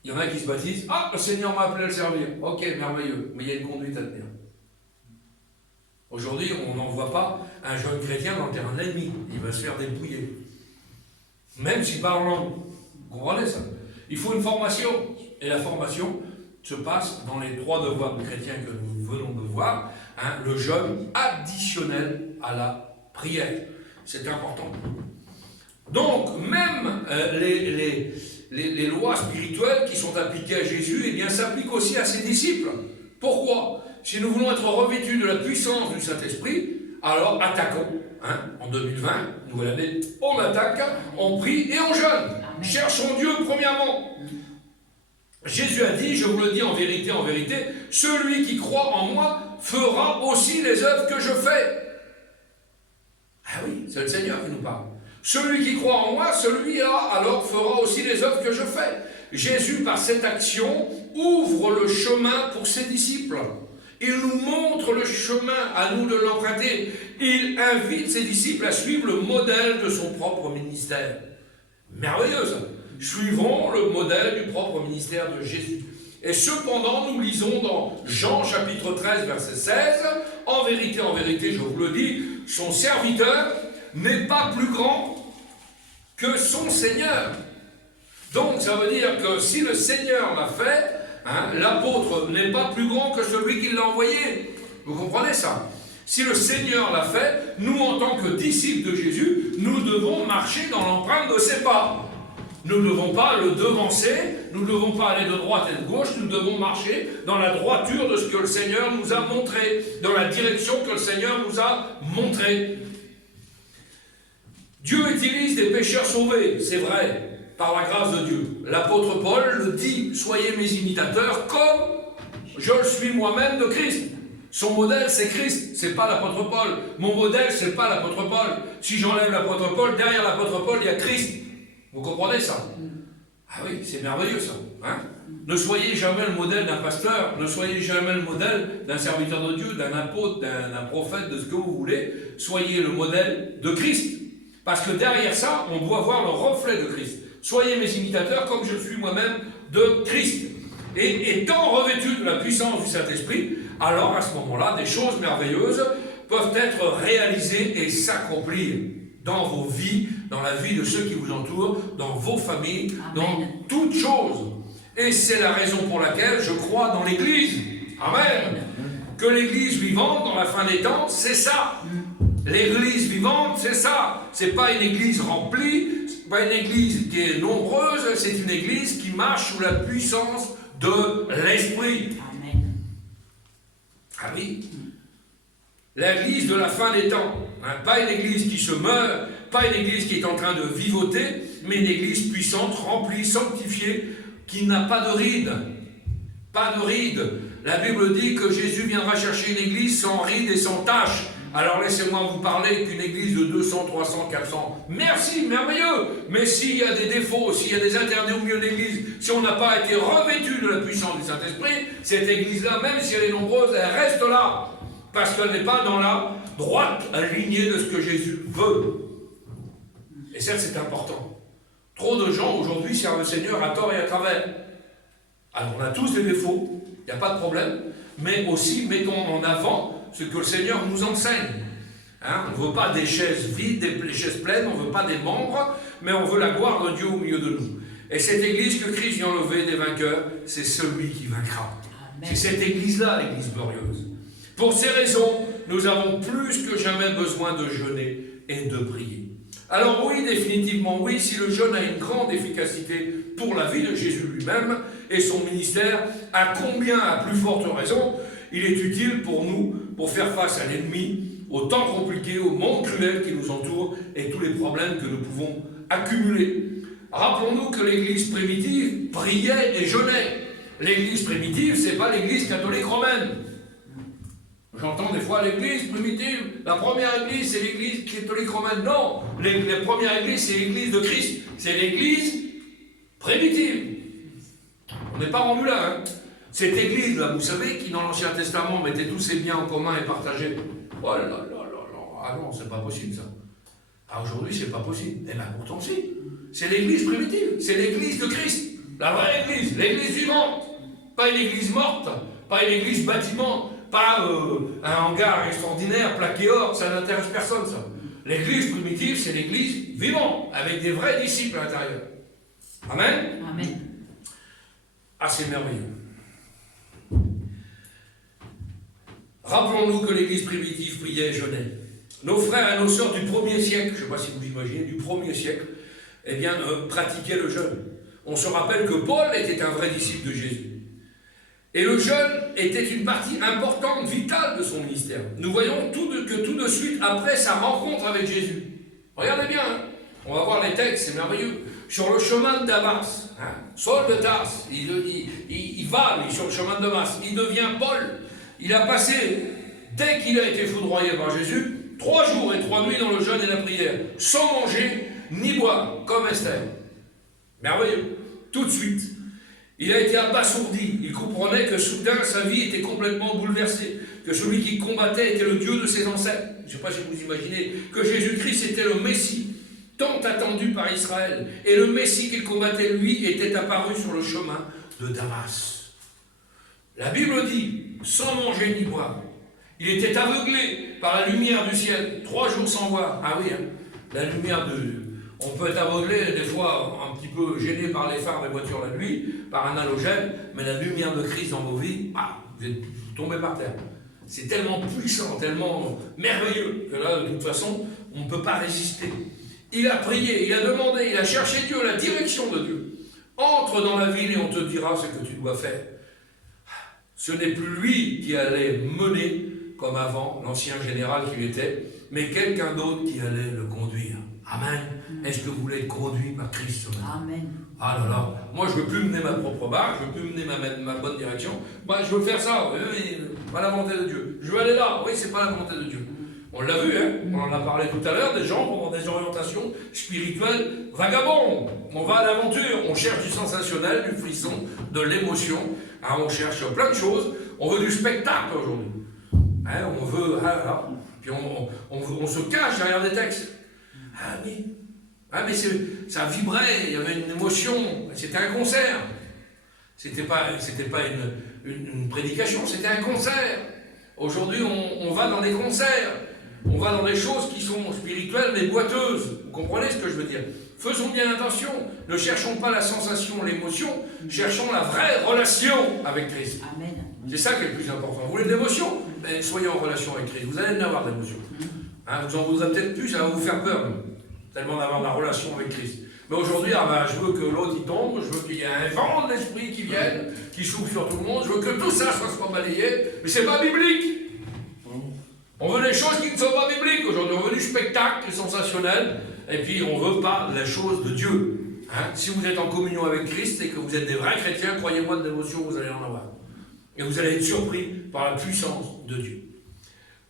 Il y en a qui se baptisent. Ah, le Seigneur m'a appelé à le servir. Ok, merveilleux. Mais il y a une conduite à tenir. Aujourd'hui, on n'envoie pas un jeune chrétien dans le terrain de l'ennemi. Il va se faire dépouiller. Même s'il parle en langue. Vous comprenez ça? Il faut une formation. Et la formation se passe dans les trois devoirs de chrétiens que nous venons de voir. Hein, le jeûne additionnel à la prière. C'est important. Donc, même les lois spirituelles qui sont appliquées à Jésus, eh bien, s'appliquent aussi à ses disciples. Pourquoi? Si nous voulons être revêtus de la puissance du Saint-Esprit, alors attaquons. Hein, en 2020, nouvelle année, on attaque, on prie et on jeûne. Cherchons Dieu premièrement. Jésus a dit, je vous le dis en vérité, celui qui croit en moi fera aussi les œuvres que je fais. Ah oui, c'est le Seigneur qui nous parle. Celui qui croit en moi, celui-là, alors fera aussi les œuvres que je fais. Jésus, par cette action, ouvre le chemin pour ses disciples. Il nous montre le chemin à nous de l'emprunter. Il invite ses disciples à suivre le modèle de son propre ministère. Merveilleux, ça. Suivons le modèle du propre ministère de Jésus. Et cependant, nous lisons dans Jean chapitre 13, verset 16, en vérité, je vous le dis, son serviteur n'est pas plus grand que son Seigneur. Donc, ça veut dire que si le Seigneur l'a fait, hein, l'apôtre n'est pas plus grand que celui qui l'a envoyé. Vous comprenez ça? Si le Seigneur l'a fait, nous, en tant que disciples de Jésus, nous devons marcher dans l'empreinte de ses pas. Nous ne devons pas le devancer, nous ne devons pas aller de droite et de gauche, nous devons marcher dans la droiture de ce que le Seigneur nous a montré, dans la direction que le Seigneur nous a montrée. Dieu utilise des pécheurs sauvés, c'est vrai, par la grâce de Dieu. L'apôtre Paul le dit, soyez mes imitateurs comme je le suis moi-même de Christ. Son modèle, c'est Christ, c'est pas l'apôtre Paul. Mon modèle, c'est pas l'apôtre Paul. Si j'enlève l'apôtre Paul, derrière l'apôtre Paul, il y a Christ. Vous comprenez ça? Ah oui, c'est merveilleux ça. Hein? Ne soyez jamais le modèle d'un pasteur, ne soyez jamais le modèle d'un serviteur de Dieu, d'un apôtre, d'un prophète, de ce que vous voulez. Soyez le modèle de Christ. Parce que derrière ça, on doit voir le reflet de Christ. Soyez mes imitateurs comme je suis moi-même de Christ. Et étant revêtus de la puissance du Saint-Esprit, alors à ce moment-là, des choses merveilleuses peuvent être réalisées et s'accomplir dans vos vies dans la vie de ceux qui vous entourent, dans vos familles, Amen. dans toutes choses. Et c'est la raison pour laquelle je crois dans l'Église. Amen. Que l'Église vivante dans la fin des temps, c'est ça. L'Église vivante, c'est ça. C'est pas une Église remplie, c'est pas une Église qui est nombreuse, c'est une Église qui marche sous la puissance de l'Esprit. Amen. Ah oui. L'Église de la fin des temps. Hein, pas une Église qui se meurt, pas une Église qui est en train de vivoter, mais une Église puissante, remplie, sanctifiée, qui n'a pas de rides. Pas de rides. La Bible dit que Jésus viendra chercher une Église sans rides et sans taches. Alors laissez-moi vous parler qu'une Église de 200, 300, 400, merci, merveilleux. Mais s'il y a des défauts, s'il y a des interdits au milieu de l'Église, si on n'a pas été revêtu de la puissance du Saint-Esprit, cette Église-là, même si elle est nombreuse, elle reste là. Parce qu'elle n'est pas dans la droite lignée de ce que Jésus veut. Et ça, c'est important. Trop de gens aujourd'hui servent le Seigneur à tort et à travers. Alors on a tous des défauts, il n'y a pas de problème, mais aussi mettons en avant ce que le Seigneur nous enseigne. Hein, on ne veut pas des chaises vides, des chaises pleines, on ne veut pas des membres, mais on veut la gloire de Dieu au milieu de nous. Et cette Église que Christ vient lever des vainqueurs, c'est celui qui vaincra. C'est cette Église-là, l'Église glorieuse. Pour ces raisons, nous avons plus que jamais besoin de jeûner et de prier. Alors oui, définitivement oui, si le jeûne a une grande efficacité pour la vie de Jésus lui-même et son ministère, à combien, à plus forte raison, il est utile pour nous, pour faire face à l'ennemi, aux temps compliqués, au monde cruel qui nous entoure et tous les problèmes que nous pouvons accumuler. Rappelons-nous que l'Église primitive priait et jeûnait. L'Église primitive, ce n'est pas l'Église catholique romaine. J'entends des fois l'Église primitive, la première Église, c'est l'Église catholique romaine. Non, la première Église, c'est l'Église de Christ. C'est l'Église primitive. On n'est pas rendu là, hein. Cette Église-là, vous savez, qui dans l'Ancien Testament mettait tous ses biens en commun et partageait. Oh là là là là, ah non, c'est pas possible ça. Ah, aujourd'hui, c'est pas possible. Eh bien, pourtant, si. C'est l'Église primitive, c'est l'Église de Christ. La vraie Église, l'Église vivante. Pas une Église morte, pas une Église bâtiment, pas un hangar extraordinaire plaqué or, ça n'intéresse personne, ça. L'Église primitive, c'est l'Église vivante, avec des vrais disciples à l'intérieur. Amen. Amen. Ah, c'est merveilleux. Rappelons-nous que l'Église primitive priait et jeûnait. Nos frères et nos sœurs du 1er siècle, je ne sais pas si vous imaginez, du 1er siècle, eh bien, pratiquaient le jeûne. On se rappelle que Paul était un vrai disciple de Jésus. Et le jeûne était une partie importante, vitale de son ministère. Nous voyons que tout de suite après sa rencontre avec Jésus. Regardez bien, hein, on va voir les textes, c'est merveilleux. Sur le chemin de Damas, hein, Saul de Tarse, il va lui, sur le chemin de Damas, il devient Paul. Il a passé, dès qu'il a été foudroyé par Jésus, 3 jours et 3 nuits dans le jeûne et la prière, sans manger ni boire, comme Esther. Merveilleux. Tout de suite. Il a été abasourdi. Il comprenait que soudain sa vie était complètement bouleversée, que celui qui combattait était le Dieu de ses ancêtres. Je ne sais pas si vous imaginez que Jésus-Christ était le Messie, tant attendu par Israël. Et le Messie qu'il combattait, lui, était apparu sur le chemin de Damas. La Bible dit, sans manger ni boire. Il était aveuglé par la lumière du ciel, 3 jours sans voir. Ah oui, hein, la lumière de... On peut être aveuglé, des fois un petit peu gêné par les phares des voitures la nuit, par un halogène, mais la lumière de Christ dans vos vies, ah, vous êtes tombé par terre. C'est tellement puissant, tellement merveilleux, que là, de toute façon, on ne peut pas résister. Il a prié, il a demandé, il a cherché Dieu, la direction de Dieu. Entre dans la ville et on te dira ce que tu dois faire. Ce n'est plus lui qui allait mener, comme avant, l'ancien général qu'il était, mais quelqu'un d'autre qui allait le conduire. Amen. Est-ce que vous voulez être conduit par Christ ce matin? Amen. Ah là là, moi je ne veux plus mener ma propre barque, je ne veux plus mener ma bonne direction. Moi je veux faire ça, oui, pas la volonté de Dieu. Je veux aller là, oui, c'est pas la volonté de Dieu. On l'a vu, hein, on en a parlé tout à l'heure, des gens qui ont des orientations spirituelles vagabondes. On va à l'aventure, on cherche du sensationnel, du frisson, de l'émotion. Hein, on cherche plein de choses. On veut du spectacle aujourd'hui. Hein, on veut, puis on se cache derrière des textes. Ah oui, mais ça vibrait, il y avait une émotion, c'était un concert. C'était pas une prédication, c'était un concert. Aujourd'hui, on va dans des concerts. on va dans des choses qui sont spirituelles mais boiteuses. Vous comprenez ce que je veux dire? Faisons bien attention, ne cherchons pas la sensation, l'émotion, cherchons la vraie relation avec Christ. Amen. C'est ça qui est le plus important. Vous voulez de l'émotion? Ben, soyez en relation avec Christ. Vous allez en avoir de l'émotion. Hein, vous en voudrez peut-être plus, ça va vous faire peur, tellement d'avoir la relation avec Christ. Mais aujourd'hui, je veux que l'autre il tombe, je veux qu'il y ait un vent de l'esprit qui vienne, qui souffle sur tout le monde, je veux que tout ça soit balayé, mais c'est pas biblique. On veut des choses qui ne sont pas bibliques aujourd'hui, on veut du spectacle sensationnel, et puis on ne veut pas la chose de Dieu. Hein? Si vous êtes en communion avec Christ et que vous êtes des vrais chrétiens, croyez-moi, de l'émotion, vous allez en avoir. Et vous allez être surpris par la puissance de Dieu.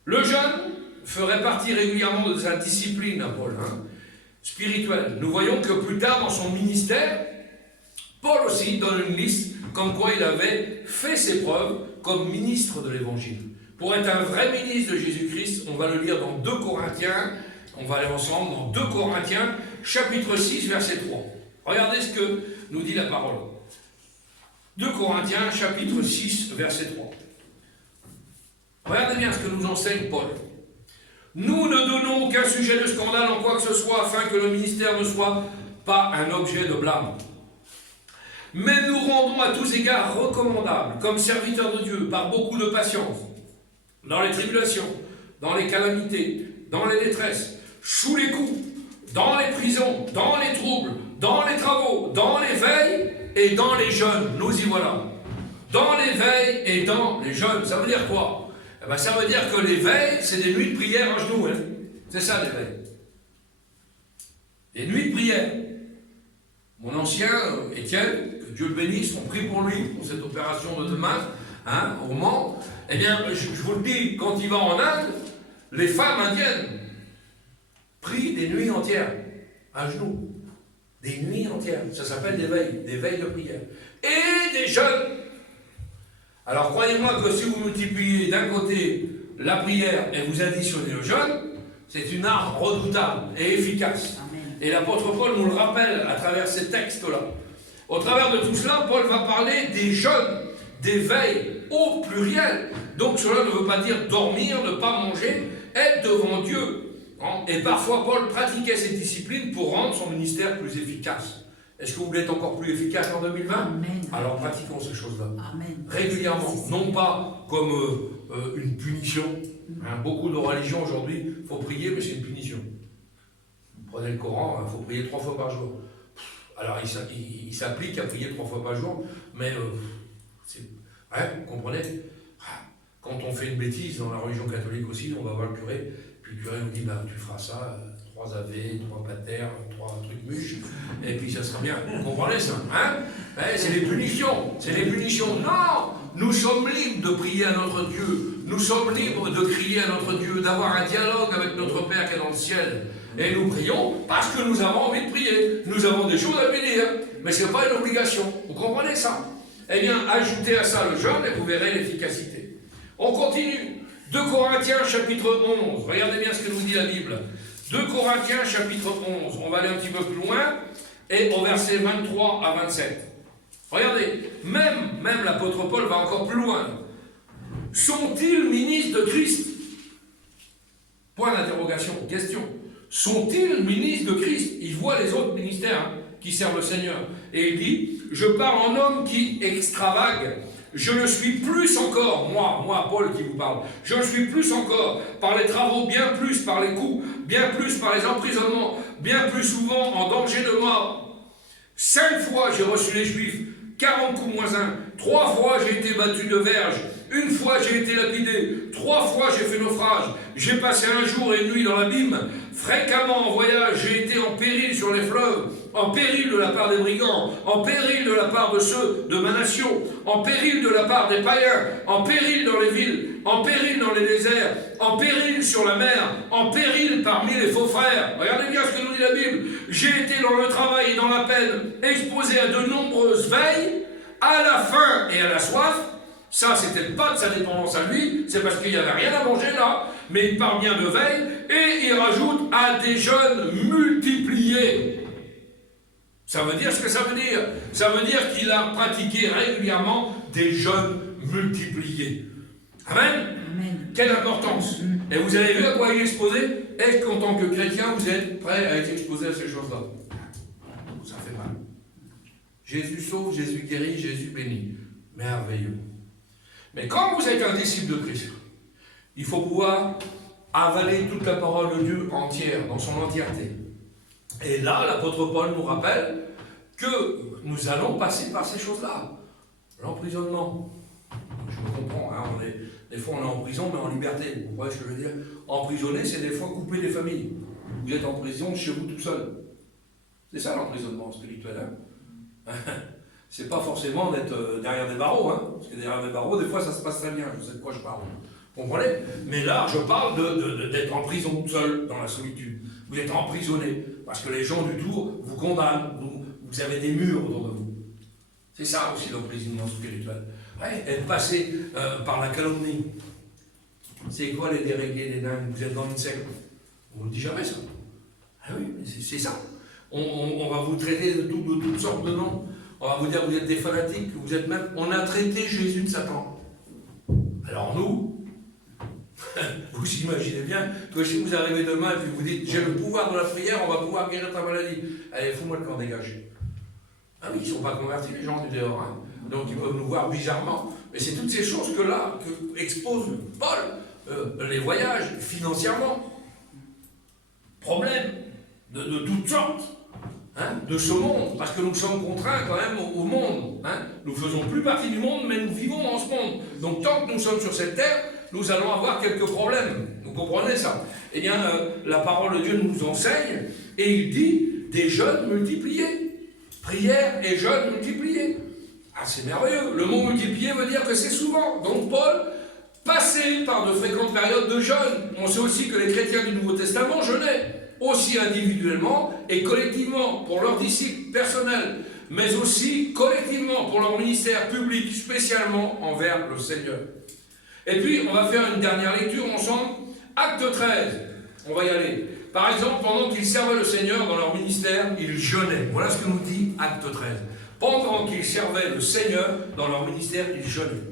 Le jeûne ferait partie régulièrement de sa discipline à Paul, spirituelle. Nous voyons que plus tard dans son ministère, Paul aussi donne une liste comme quoi il avait fait ses preuves comme ministre de l'Évangile. Pour être un vrai ministre de Jésus-Christ, on va le lire dans 2 Corinthiens, on va aller ensemble dans 2 Corinthiens, chapitre 6, verset 3. Regardez ce que nous dit la parole. 2 Corinthiens, chapitre 6, verset 3. Regardez bien ce que nous enseigne Paul. Nous ne donnons aucun sujet de scandale en quoi que ce soit, afin que le ministère ne soit pas un objet de blâme. Mais nous rendons à tous égards recommandables, comme serviteurs de Dieu, par beaucoup de patience, dans les tribulations, dans les calamités, dans les détresses, sous les coups, dans les prisons, dans les troubles, dans les travaux, dans les veilles et dans les jeûnes. Nous y voilà. Dans les veilles et dans les jeûnes. Ça veut dire quoi? Eh bien, ça veut dire que les veilles, c'est des nuits de prière à genoux. C'est ça, les veilles. Des nuits de prière. Mon ancien, Étienne, que Dieu le bénisse, on prie pour lui, pour cette opération de demain, au Mans. Eh bien, je vous le dis, quand il va en Inde, les femmes indiennes prient des nuits entières, à genoux. Des nuits entières. Ça s'appelle des veilles de prière. Et des jeûnes. Alors, croyez-moi que si vous multipliez d'un côté la prière et vous additionnez le jeûne, c'est une arme redoutable et efficace. Amen. Et l'apôtre Paul nous le rappelle à travers ces textes-là. Au travers de tout cela, Paul va parler des jeûnes, des veilles, au pluriel. Donc cela ne veut pas dire dormir, ne pas manger, être devant Dieu. Et parfois, Paul pratiquait cette discipline pour rendre son ministère plus efficace. Est-ce que vous voulez être encore plus efficace en 2020? Amen. Alors pratiquons ces choses-là. Amen. Régulièrement, non pas comme une punition. Beaucoup de religions aujourd'hui, il faut prier, mais c'est une punition. Vous prenez le Coran, il faut prier 3 fois par jour. Alors il s'applique à prier 3 fois par jour, mais vous comprenez? Quand on fait une bêtise dans la religion catholique aussi, on va voir le curé, puis le curé nous dit, tu feras ça, 3 Ave, 3 Pater, 3 trucs mûches, et puis ça sera bien. Vous comprenez ça? C'est les punitions, c'est les punitions. Non! Nous sommes libres de prier à notre Dieu, nous sommes libres de crier à notre Dieu, d'avoir un dialogue avec notre Père qui est dans le ciel. Et nous prions parce que nous avons envie de prier, nous avons des choses à lui dire, mais ce n'est pas une obligation. Vous comprenez ça? Eh bien, ajoutez à ça le jeûne et vous verrez l'efficacité. On continue. 2 Corinthiens chapitre 11. Regardez bien ce que nous dit la Bible. 2 Corinthiens chapitre 11. On va aller un petit peu plus loin. Et au verset 23 à 27. Regardez. Même l'apôtre Paul va encore plus loin. Sont-ils ministres de Christ? Point d'interrogation. Question. Sont-ils ministres de Christ? Il voit les autres ministères qui servent le Seigneur. Et il dit, je parle en homme qui extravague. Je le suis plus encore, moi, Paul qui vous parle, je le suis plus encore par les travaux, bien plus par les coups, bien plus par les emprisonnements, bien plus souvent en danger de mort. 5 fois j'ai reçu les Juifs, 40 coups moins 1, 3 fois j'ai été battu de verge, 1 fois j'ai été lapidé, 3 fois j'ai fait naufrage, j'ai passé un jour et une nuit dans l'abîme, fréquemment en voyage, j'ai été en péril sur les fleuves, en péril de la part des brigands, en péril de la part de ceux de ma nation, en péril de la part des païens, en péril dans les villes, en péril dans les déserts, en péril sur la mer, en péril parmi les faux frères. Regardez bien ce que nous dit la Bible. J'ai été dans le travail et dans la peine, exposé à de nombreuses veilles, à la faim et à la soif. Ça, c'était pas de sa dépendance à lui, c'est parce qu'il n'y avait rien à manger là, mais il parle bien de veille, et il rajoute à des jeûnes multipliés. Ça veut dire ce que ça veut dire. Ça veut dire qu'il a pratiqué régulièrement des jeûnes multipliés. Amen. Amen. Quelle importance. Et vous avez vu à quoi il est exposé? Est-ce qu'en tant que chrétien, vous êtes prêt à être exposé à ces choses-là? Ça fait mal. Jésus sauve, Jésus guérit, Jésus bénit. Merveilleux. Mais quand vous êtes un disciple de Christ, il faut pouvoir avaler toute la parole de Dieu entière, dans son entièreté. Et là, l'apôtre Paul nous rappelle que nous allons passer par ces choses-là. L'emprisonnement. Je me comprends, hein, des fois on est en prison, mais en liberté. Vous voyez ce que je veux dire? Emprisonné, c'est des fois couper des familles. Vous êtes en prison chez vous tout seul. C'est ça l'emprisonnement spirituel. Hein. C'est pas forcément d'être derrière des barreaux, hein, parce que derrière des barreaux, des fois ça se passe très bien, je sais de quoi je parle. Vous comprenez? Mais là, je parle d'être en prison seul, dans la solitude. Vous êtes emprisonné, parce que les gens du tour vous condamnent, vous avez des murs autour de vous. C'est ça aussi l'emprisonnement spirituel. Ouais, être passé par la calomnie. C'est quoi les déréglés, les dingues? Vous êtes dans une secte. On ne dit jamais ça. Ah oui, c'est ça. On va vous traiter de toutes sortes de noms. On va vous dire que vous êtes des fanatiques, vous êtes même... On a traité Jésus de Satan. Alors nous, vous imaginez bien que si vous arrivez demain et puis vous dites j'ai le pouvoir de la prière, on va pouvoir guérir ta maladie. Allez, fous-moi le camp dégagé. Ah oui, ils ne sont pas convertis les gens du dehors. Hein. Donc ils peuvent nous voir bizarrement. Mais c'est toutes ces choses que expose Paul. Les voyages, financièrement. Problèmes de toutes sortes. Hein, de ce monde, parce que nous sommes contraints quand même au monde. Hein. Nous ne faisons plus partie du monde, mais nous vivons dans ce monde. Donc tant que nous sommes sur cette terre, nous allons avoir quelques problèmes. Vous comprenez ça? Eh bien, la parole de Dieu nous enseigne, et il dit des jeûnes multipliés. Prière et jeûnes multipliés. Ah, c'est merveilleux. Le mot multiplié veut dire que c'est souvent. Donc Paul passait par de fréquentes périodes de jeûne. On sait aussi que les chrétiens du Nouveau Testament jeûnaient. Aussi individuellement et collectivement pour leurs disciples personnels, mais aussi collectivement pour leur ministère public, spécialement envers le Seigneur. Et puis, on va faire une dernière lecture ensemble. Acte 13, on va y aller. Par exemple, pendant qu'ils servaient le Seigneur dans leur ministère, ils jeûnaient. Voilà ce que nous dit Acte 13. Pendant qu'ils servaient le Seigneur dans leur ministère, ils jeûnaient.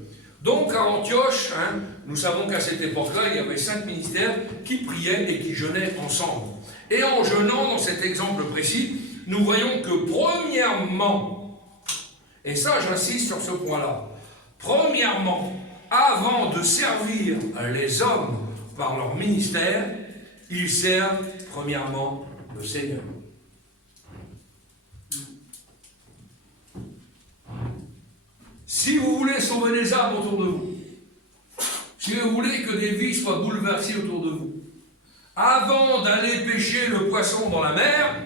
Donc à Antioche, hein, nous savons qu'à cette époque-là, il y avait 5 ministères qui priaient et qui jeûnaient ensemble. Et en jeûnant, dans cet exemple précis, nous voyons que premièrement, et ça j'insiste sur ce point-là, premièrement, avant de servir les hommes par leur ministère, ils servent premièrement le Seigneur. Si vous voulez sauver les âmes autour de vous, si vous voulez que des vies soient bouleversées autour de vous, avant d'aller pêcher le poisson dans la mer,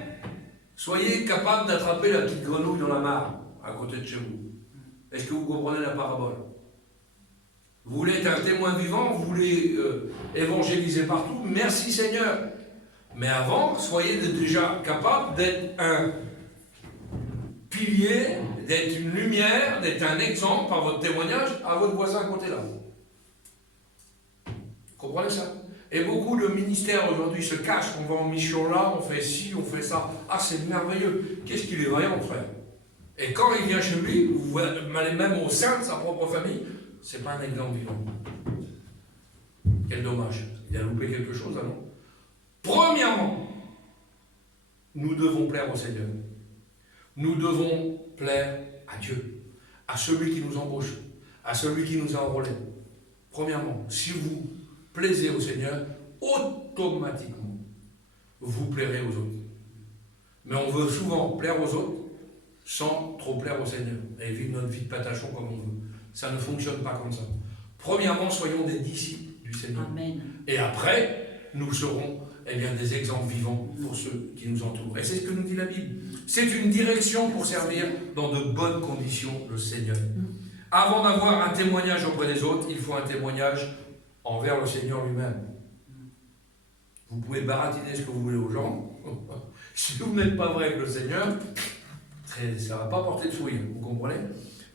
soyez capable d'attraper la petite grenouille dans la mare, à côté de chez vous. Est-ce que vous comprenez la parabole? Vous voulez être un témoin vivant, vous voulez évangéliser partout, merci Seigneur. Mais avant, soyez déjà capable d'être un pilier, d'être une lumière, d'être un exemple par votre témoignage à votre voisin à côté là. Vous comprenez ça? Et beaucoup de ministères aujourd'hui se cachent, on va en mission là, on fait ci, on fait ça. Ah, c'est merveilleux. Qu'est-ce qu'il est vaillant, frère? Et quand il vient chez lui, vous allez même au sein de sa propre famille, c'est pas un exemple vivant. Quel dommage. Il a loupé quelque chose, ah non? Premièrement, nous devons plaire au Seigneur. Nous devons plaire à Dieu, à celui qui nous embauche, à celui qui nous a enrôlés. Premièrement, si vous plaisez au Seigneur, automatiquement, vous plairez aux autres. Mais on veut souvent plaire aux autres sans trop plaire au Seigneur et vivre notre vie de patachon comme on veut. Ça ne fonctionne pas comme ça. Premièrement, soyons des disciples du Seigneur. Amen. Et après, nous serons des exemples vivants pour ceux qui nous entourent. Et c'est ce que nous dit la Bible. C'est une direction pour servir dans de bonnes conditions le Seigneur. Avant d'avoir un témoignage auprès des autres, il faut un témoignage envers le Seigneur lui-même. Vous pouvez baratiner ce que vous voulez aux gens. Si vous n'êtes pas vrai avec le Seigneur, ça ne va pas porter de fruits, vous comprenez?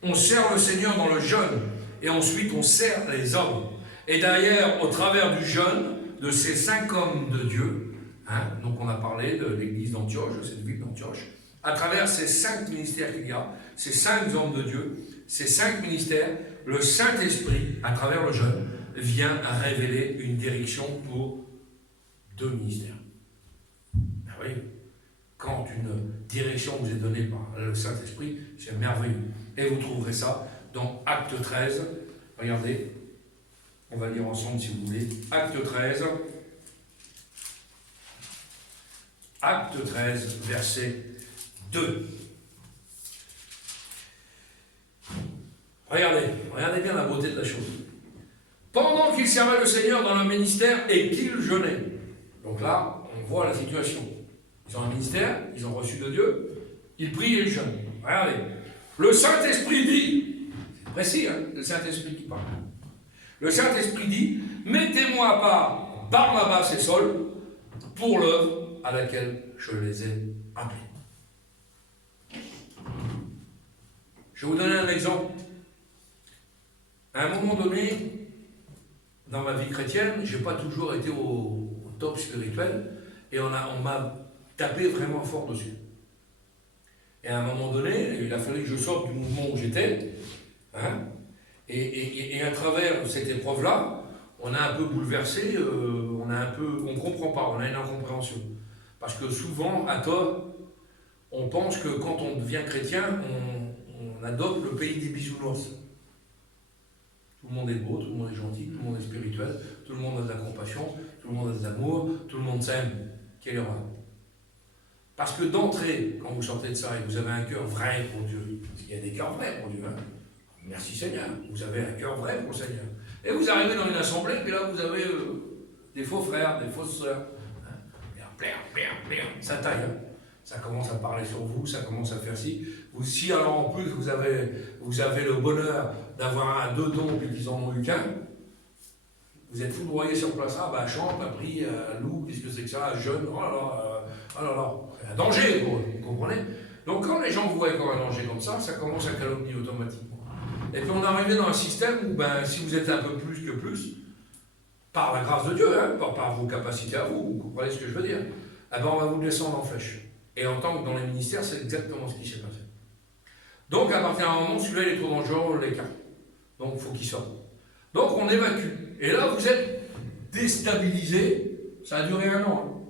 On sert le Seigneur dans le jeûne, et ensuite on sert les hommes. Et d'ailleurs, au travers du jeûne, de ces 5 hommes de Dieu, hein, donc on a parlé de l'église d'Antioche, de cette ville d'Antioche, à travers ces 5 ministères qu'il y a, ces 5 hommes de Dieu, ces 5 ministères, le Saint-Esprit, à travers le jeûne, vient révéler une direction pour 2 ministères. Ben oui, quand une direction vous est donnée par le Saint-Esprit, c'est merveilleux. Et vous trouverez ça dans Acte 13. Regardez, on va lire ensemble si vous voulez. Acte 13. Acte 13, verset 2. Regardez bien la beauté de la chose. Pendant qu'il servait le Seigneur dans le ministère et qu'il jeûnait. Donc là, on voit la situation. Ils ont un ministère, ils ont reçu de Dieu, ils prient et ils jeûnent. Regardez. Le Saint-Esprit dit, c'est précis, hein, le Saint-Esprit qui parle. Le Saint-Esprit dit, mettez-moi à part Barnabas et Saul pour l'œuvre à laquelle je les ai appelés. Je vais vous donner un exemple. À un moment donné, dans ma vie chrétienne, je n'ai pas toujours été au top spirituel et on m'a tapé vraiment fort dessus. Et à un moment donné, il a fallu que je sorte du mouvement où j'étais. Hein, et à travers cette épreuve-là, on a un peu bouleversé, on ne comprend pas, on a une incompréhension. Parce que souvent, à tort, on pense que quand on devient chrétien, on adopte le pays des bisounours. Tout le monde est beau, tout le monde est gentil, tout le monde est spirituel, tout le monde a de la compassion, tout le monde a de l'amour, tout le monde s'aime. Quelle erreur! Parce que d'entrée, quand vous sortez de ça et que vous avez un cœur vrai pour Dieu, parce qu'il y a des cœurs vrais pour Dieu, hein. Merci Seigneur, vous avez un cœur vrai pour le Seigneur. Et vous arrivez dans une assemblée, puis là vous avez des faux frères, des fausses sœurs. Hein. Ça taille, hein. Ça commence à parler sur vous, ça commence à faire ci. Si alors en plus vous avez le bonheur d'avoir deux dons puis qu'ils en ont eu qu'un, vous êtes foudroyé sur place. Ah bah chante, prie, loue, qu'est-ce que c'est que ça, jeûne, oh là là, c'est un danger, vous comprenez? Donc quand les gens vous voient comme un danger comme ça commence à calomnier automatiquement. Et puis on est arrivé dans un système où si vous êtes un peu plus que plus, par la grâce de Dieu, hein, par vos capacités à vous comprenez ce que je veux dire, on va vous descendre en flèche. Et en tant que dans les ministères, c'est exactement ce qui s'est passé. Donc à partir d'un moment, celui-là il est trop dangereux, on l'écarte. Donc il faut qu'il sorte. Donc on évacue. Et là vous êtes déstabilisé, ça a duré 1 an. Hein.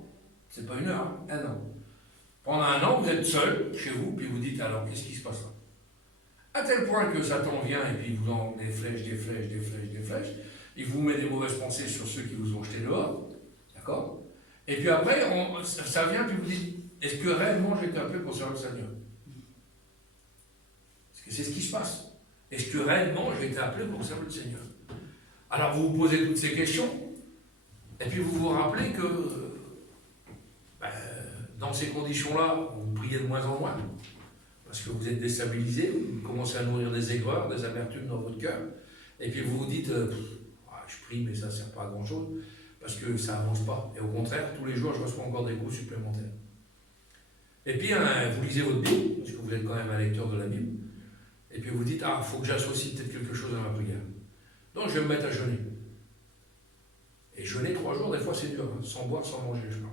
C'est pas 1 heure, hein, 1 an. Pendant 1 an, vous êtes seul chez vous, puis vous dites alors, qu'est-ce qui se passe là? À tel point que Satan vient et puis il vous envoie des flèches, il vous met des mauvaises pensées sur ceux qui vous ont jeté dehors, d'accord? Et puis après, ça vient puis vous dit, est-ce que réellement j'ai été appelé pour servir le Seigneur? Parce que c'est ce qui se passe. Est-ce que réellement j'ai été appelé pour servir le Seigneur? Alors vous vous posez toutes ces questions, et puis vous vous rappelez que dans ces conditions-là, vous priez de moins en moins, parce que vous êtes déstabilisé, vous commencez à nourrir des aigreurs, des amertumes dans votre cœur, et puis vous vous dites, je prie, mais ça ne sert pas à grand-chose, parce que ça n'avance pas. Et au contraire, tous les jours, je reçois encore des coups supplémentaires. Et puis, vous lisez votre Bible, parce que vous êtes quand même un lecteur de la Bible, et puis vous dites, il faut que j'associe peut-être quelque chose à ma prière. Donc, je vais me mettre à jeûner. Et jeûner 3 jours, des fois, c'est dur, hein, sans boire, sans manger, je parle.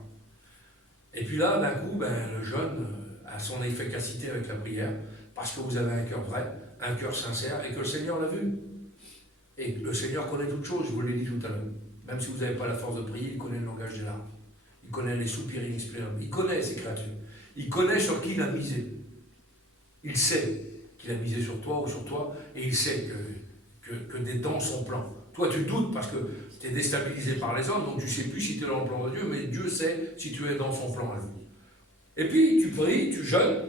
Et puis là, d'un coup, le jeûne a son efficacité avec la prière, parce que vous avez un cœur vrai, un cœur sincère, et que le Seigneur l'a vu. Et le Seigneur connaît toutes choses, je vous l'ai dit tout à l'heure. Même si vous n'avez pas la force de prier, il connaît le langage des larmes. Il connaît les soupirs inexplicables. Il connaît ses créatures. Il connaît sur qui il a misé. Il sait qu'il a misé sur toi ou sur toi, et il sait que des dents sont pleins. Toi, tu doutes parce que tu es déstabilisé par les hommes, donc tu ne sais plus si tu es dans le plan de Dieu, mais Dieu sait si tu es dans son plan à lui. Et puis, tu pries, tu jeûnes,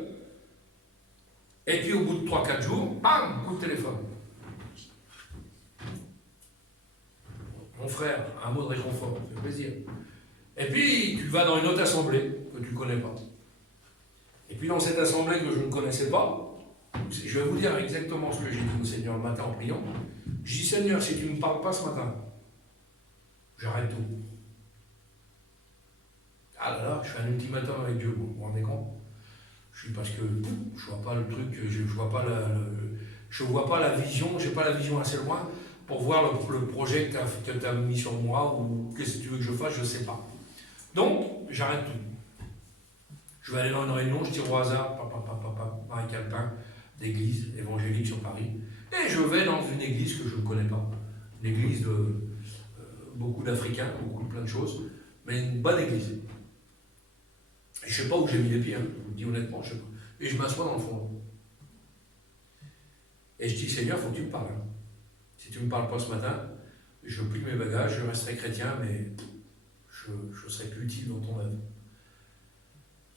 et puis au bout de 3-4 jours, bam, coup de téléphone. Mon frère, un mot de réconfort, ça fait plaisir. Et puis, tu vas dans une autre assemblée que tu ne connais pas. Et puis, dans cette assemblée que je ne connaissais pas, je vais vous dire exactement ce que j'ai dit au Seigneur le matin en priant. Je dis, Seigneur, si tu ne me parles pas ce matin, j'arrête tout. Ah là là, je fais un ultimatum avec Dieu, vous vous rendez compte? Je dis parce que je vois pas le truc, je vois pas la vision, j'ai pas la vision assez loin pour voir le projet que tu as mis sur moi, ou qu'est-ce que tu veux que je fasse, je ne sais pas. Donc, j'arrête tout. Je vais aller dans une réunion, je tire au hasard, Marie Calpin, d'église évangélique sur Paris, et je vais dans une église que je ne connais pas, une église beaucoup d'Africains, beaucoup de plein de choses, mais une bonne église. Et je ne sais pas où j'ai mis les pieds, hein, je vous le dis honnêtement, je ne sais pas. Et je m'assois dans le fond. Et je dis, Seigneur, il faut que tu me parles. Si tu ne me parles pas ce matin, je plie mes bagages, je resterai chrétien, mais je ne serai plus utile dans ton œuvre.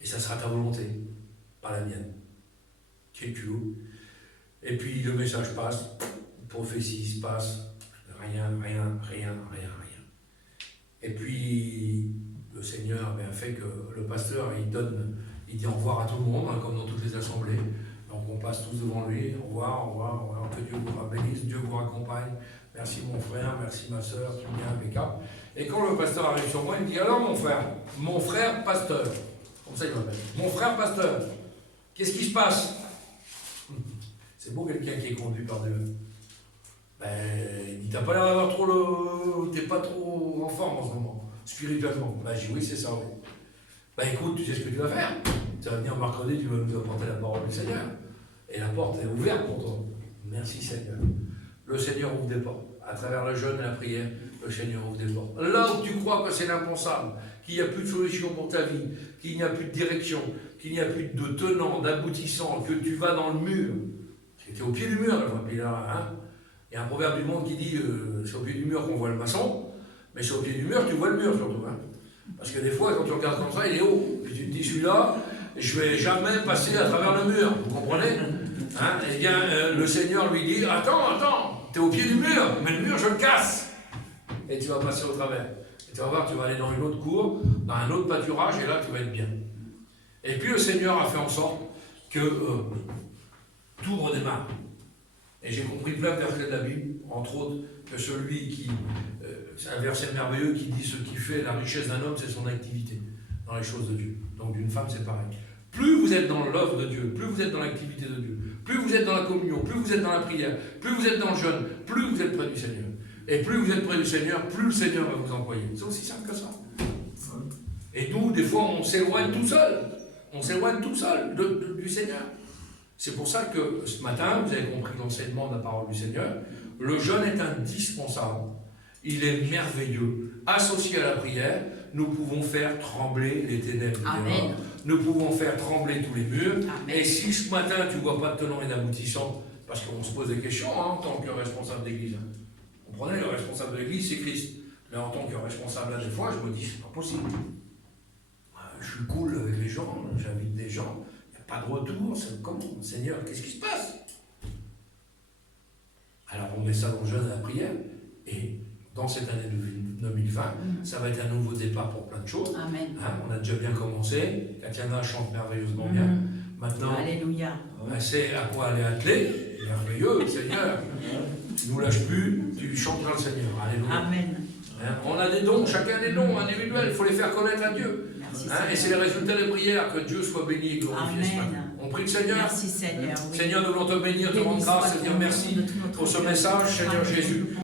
Et ça sera ta volonté, pas la mienne. Quel culot. Et puis le message passe, la prophétie se passe, rien. Et puis le Seigneur a fait que le pasteur, il dit au revoir à tout le monde, hein, comme dans toutes les assemblées. Donc on passe tous devant lui, au revoir, que Dieu vous bénisse, Dieu vous accompagne. Merci mon frère, merci ma soeur, tu viens impeccable. Et quand le pasteur arrive sur moi, il me dit, alors mon frère pasteur, comme ça il m'appelle, mon frère pasteur, qu'est-ce qui se passe? C'est beau quelqu'un qui est conduit par Dieu. Ben, il dit, t'as pas l'air d'avoir t'es pas trop en forme en ce moment, spirituellement. Ben, je dis, oui, c'est ça, oui. Ben, écoute, tu sais ce que tu vas faire. Tu vas venir mercredi, tu vas nous apporter la parole du Seigneur. Et la porte est ouverte pour toi. Merci Seigneur. Le Seigneur ouvre des portes. À travers le jeûne et la prière, le Seigneur ouvre des portes. Là où tu crois que c'est l'impensable, qu'il n'y a plus de solution pour ta vie, qu'il n'y a plus de direction, qu'il n'y a plus de tenant, d'aboutissant, que tu vas dans le mur. C'était au pied du mur, hein. Il y a un proverbe du monde qui dit c'est au pied du mur qu'on voit le maçon, mais c'est au pied du mur que tu vois le mur surtout. Hein. Parce que des fois, quand tu regardes comme ça, il est haut. Et tu te dis, celui-là, je ne vais jamais passer à travers le mur. Vous comprenez hein. Eh bien, le Seigneur lui dit, attends, tu es au pied du mur, mais le mur, je le casse. Et tu vas passer au travers. Et tu vas voir, tu vas aller dans une autre cour, dans un autre pâturage, et là, tu vas être bien. Et puis, le Seigneur a fait en sorte que tout redémarre. Et j'ai compris plein de versets de la Bible, entre autres, que celui qui... c'est un verset merveilleux qui dit ce qui fait la richesse d'un homme, c'est son activité dans les choses de Dieu. Donc d'une femme, c'est pareil. Plus vous êtes dans l'œuvre de Dieu, plus vous êtes dans l'activité de Dieu, plus vous êtes dans la communion, plus vous êtes dans la prière, plus vous êtes dans le jeûne, plus vous êtes près du Seigneur. Et plus vous êtes près du Seigneur, plus le Seigneur va vous employer. C'est aussi simple que ça. Et nous, des fois, on s'éloigne tout seul. On s'éloigne tout seul du Seigneur. C'est pour ça que ce matin, vous avez compris l'enseignement de la parole du Seigneur, le jeûne est indispensable, il est merveilleux. Associé à la prière, nous pouvons faire trembler les ténèbres. Amen. Nous pouvons faire trembler tous les murs. Amen. Et si ce matin, tu ne vois pas de tenant et d'aboutissant, parce qu'on se pose des questions hein, en tant que responsable d'église. Vous comprenez, le responsable de l'église, c'est Christ. Mais en tant que responsable, là, des fois, je me dis, c'est pas possible. Je suis cool avec les gens, j'invite des gens. Pas de retour, c'est comment, Seigneur, qu'est-ce qui se passe? Alors on met ça dans le jeûne et la prière, et dans cette année 2020, ça va être un nouveau départ pour plein de choses. Amen. Hein, on a déjà bien commencé, Katiana chante merveilleusement bien. Maintenant, Alléluia. Elle sait à quoi elle est attelée, merveilleux, Seigneur. Tu ne nous lâches plus, tu chanteras le Seigneur. Alléluia. Amen. Hein, on a des dons, chacun des dons individuels, il faut les faire connaître à Dieu. Hein, et c'est les résultats des prières, que Dieu soit béni et glorifié ce matin. On prie le Seigneur. Merci Seigneur. Oui. Seigneur, nous voulons te bénir, te rendre grâce et dire merci pour ce message, Seigneur Jésus.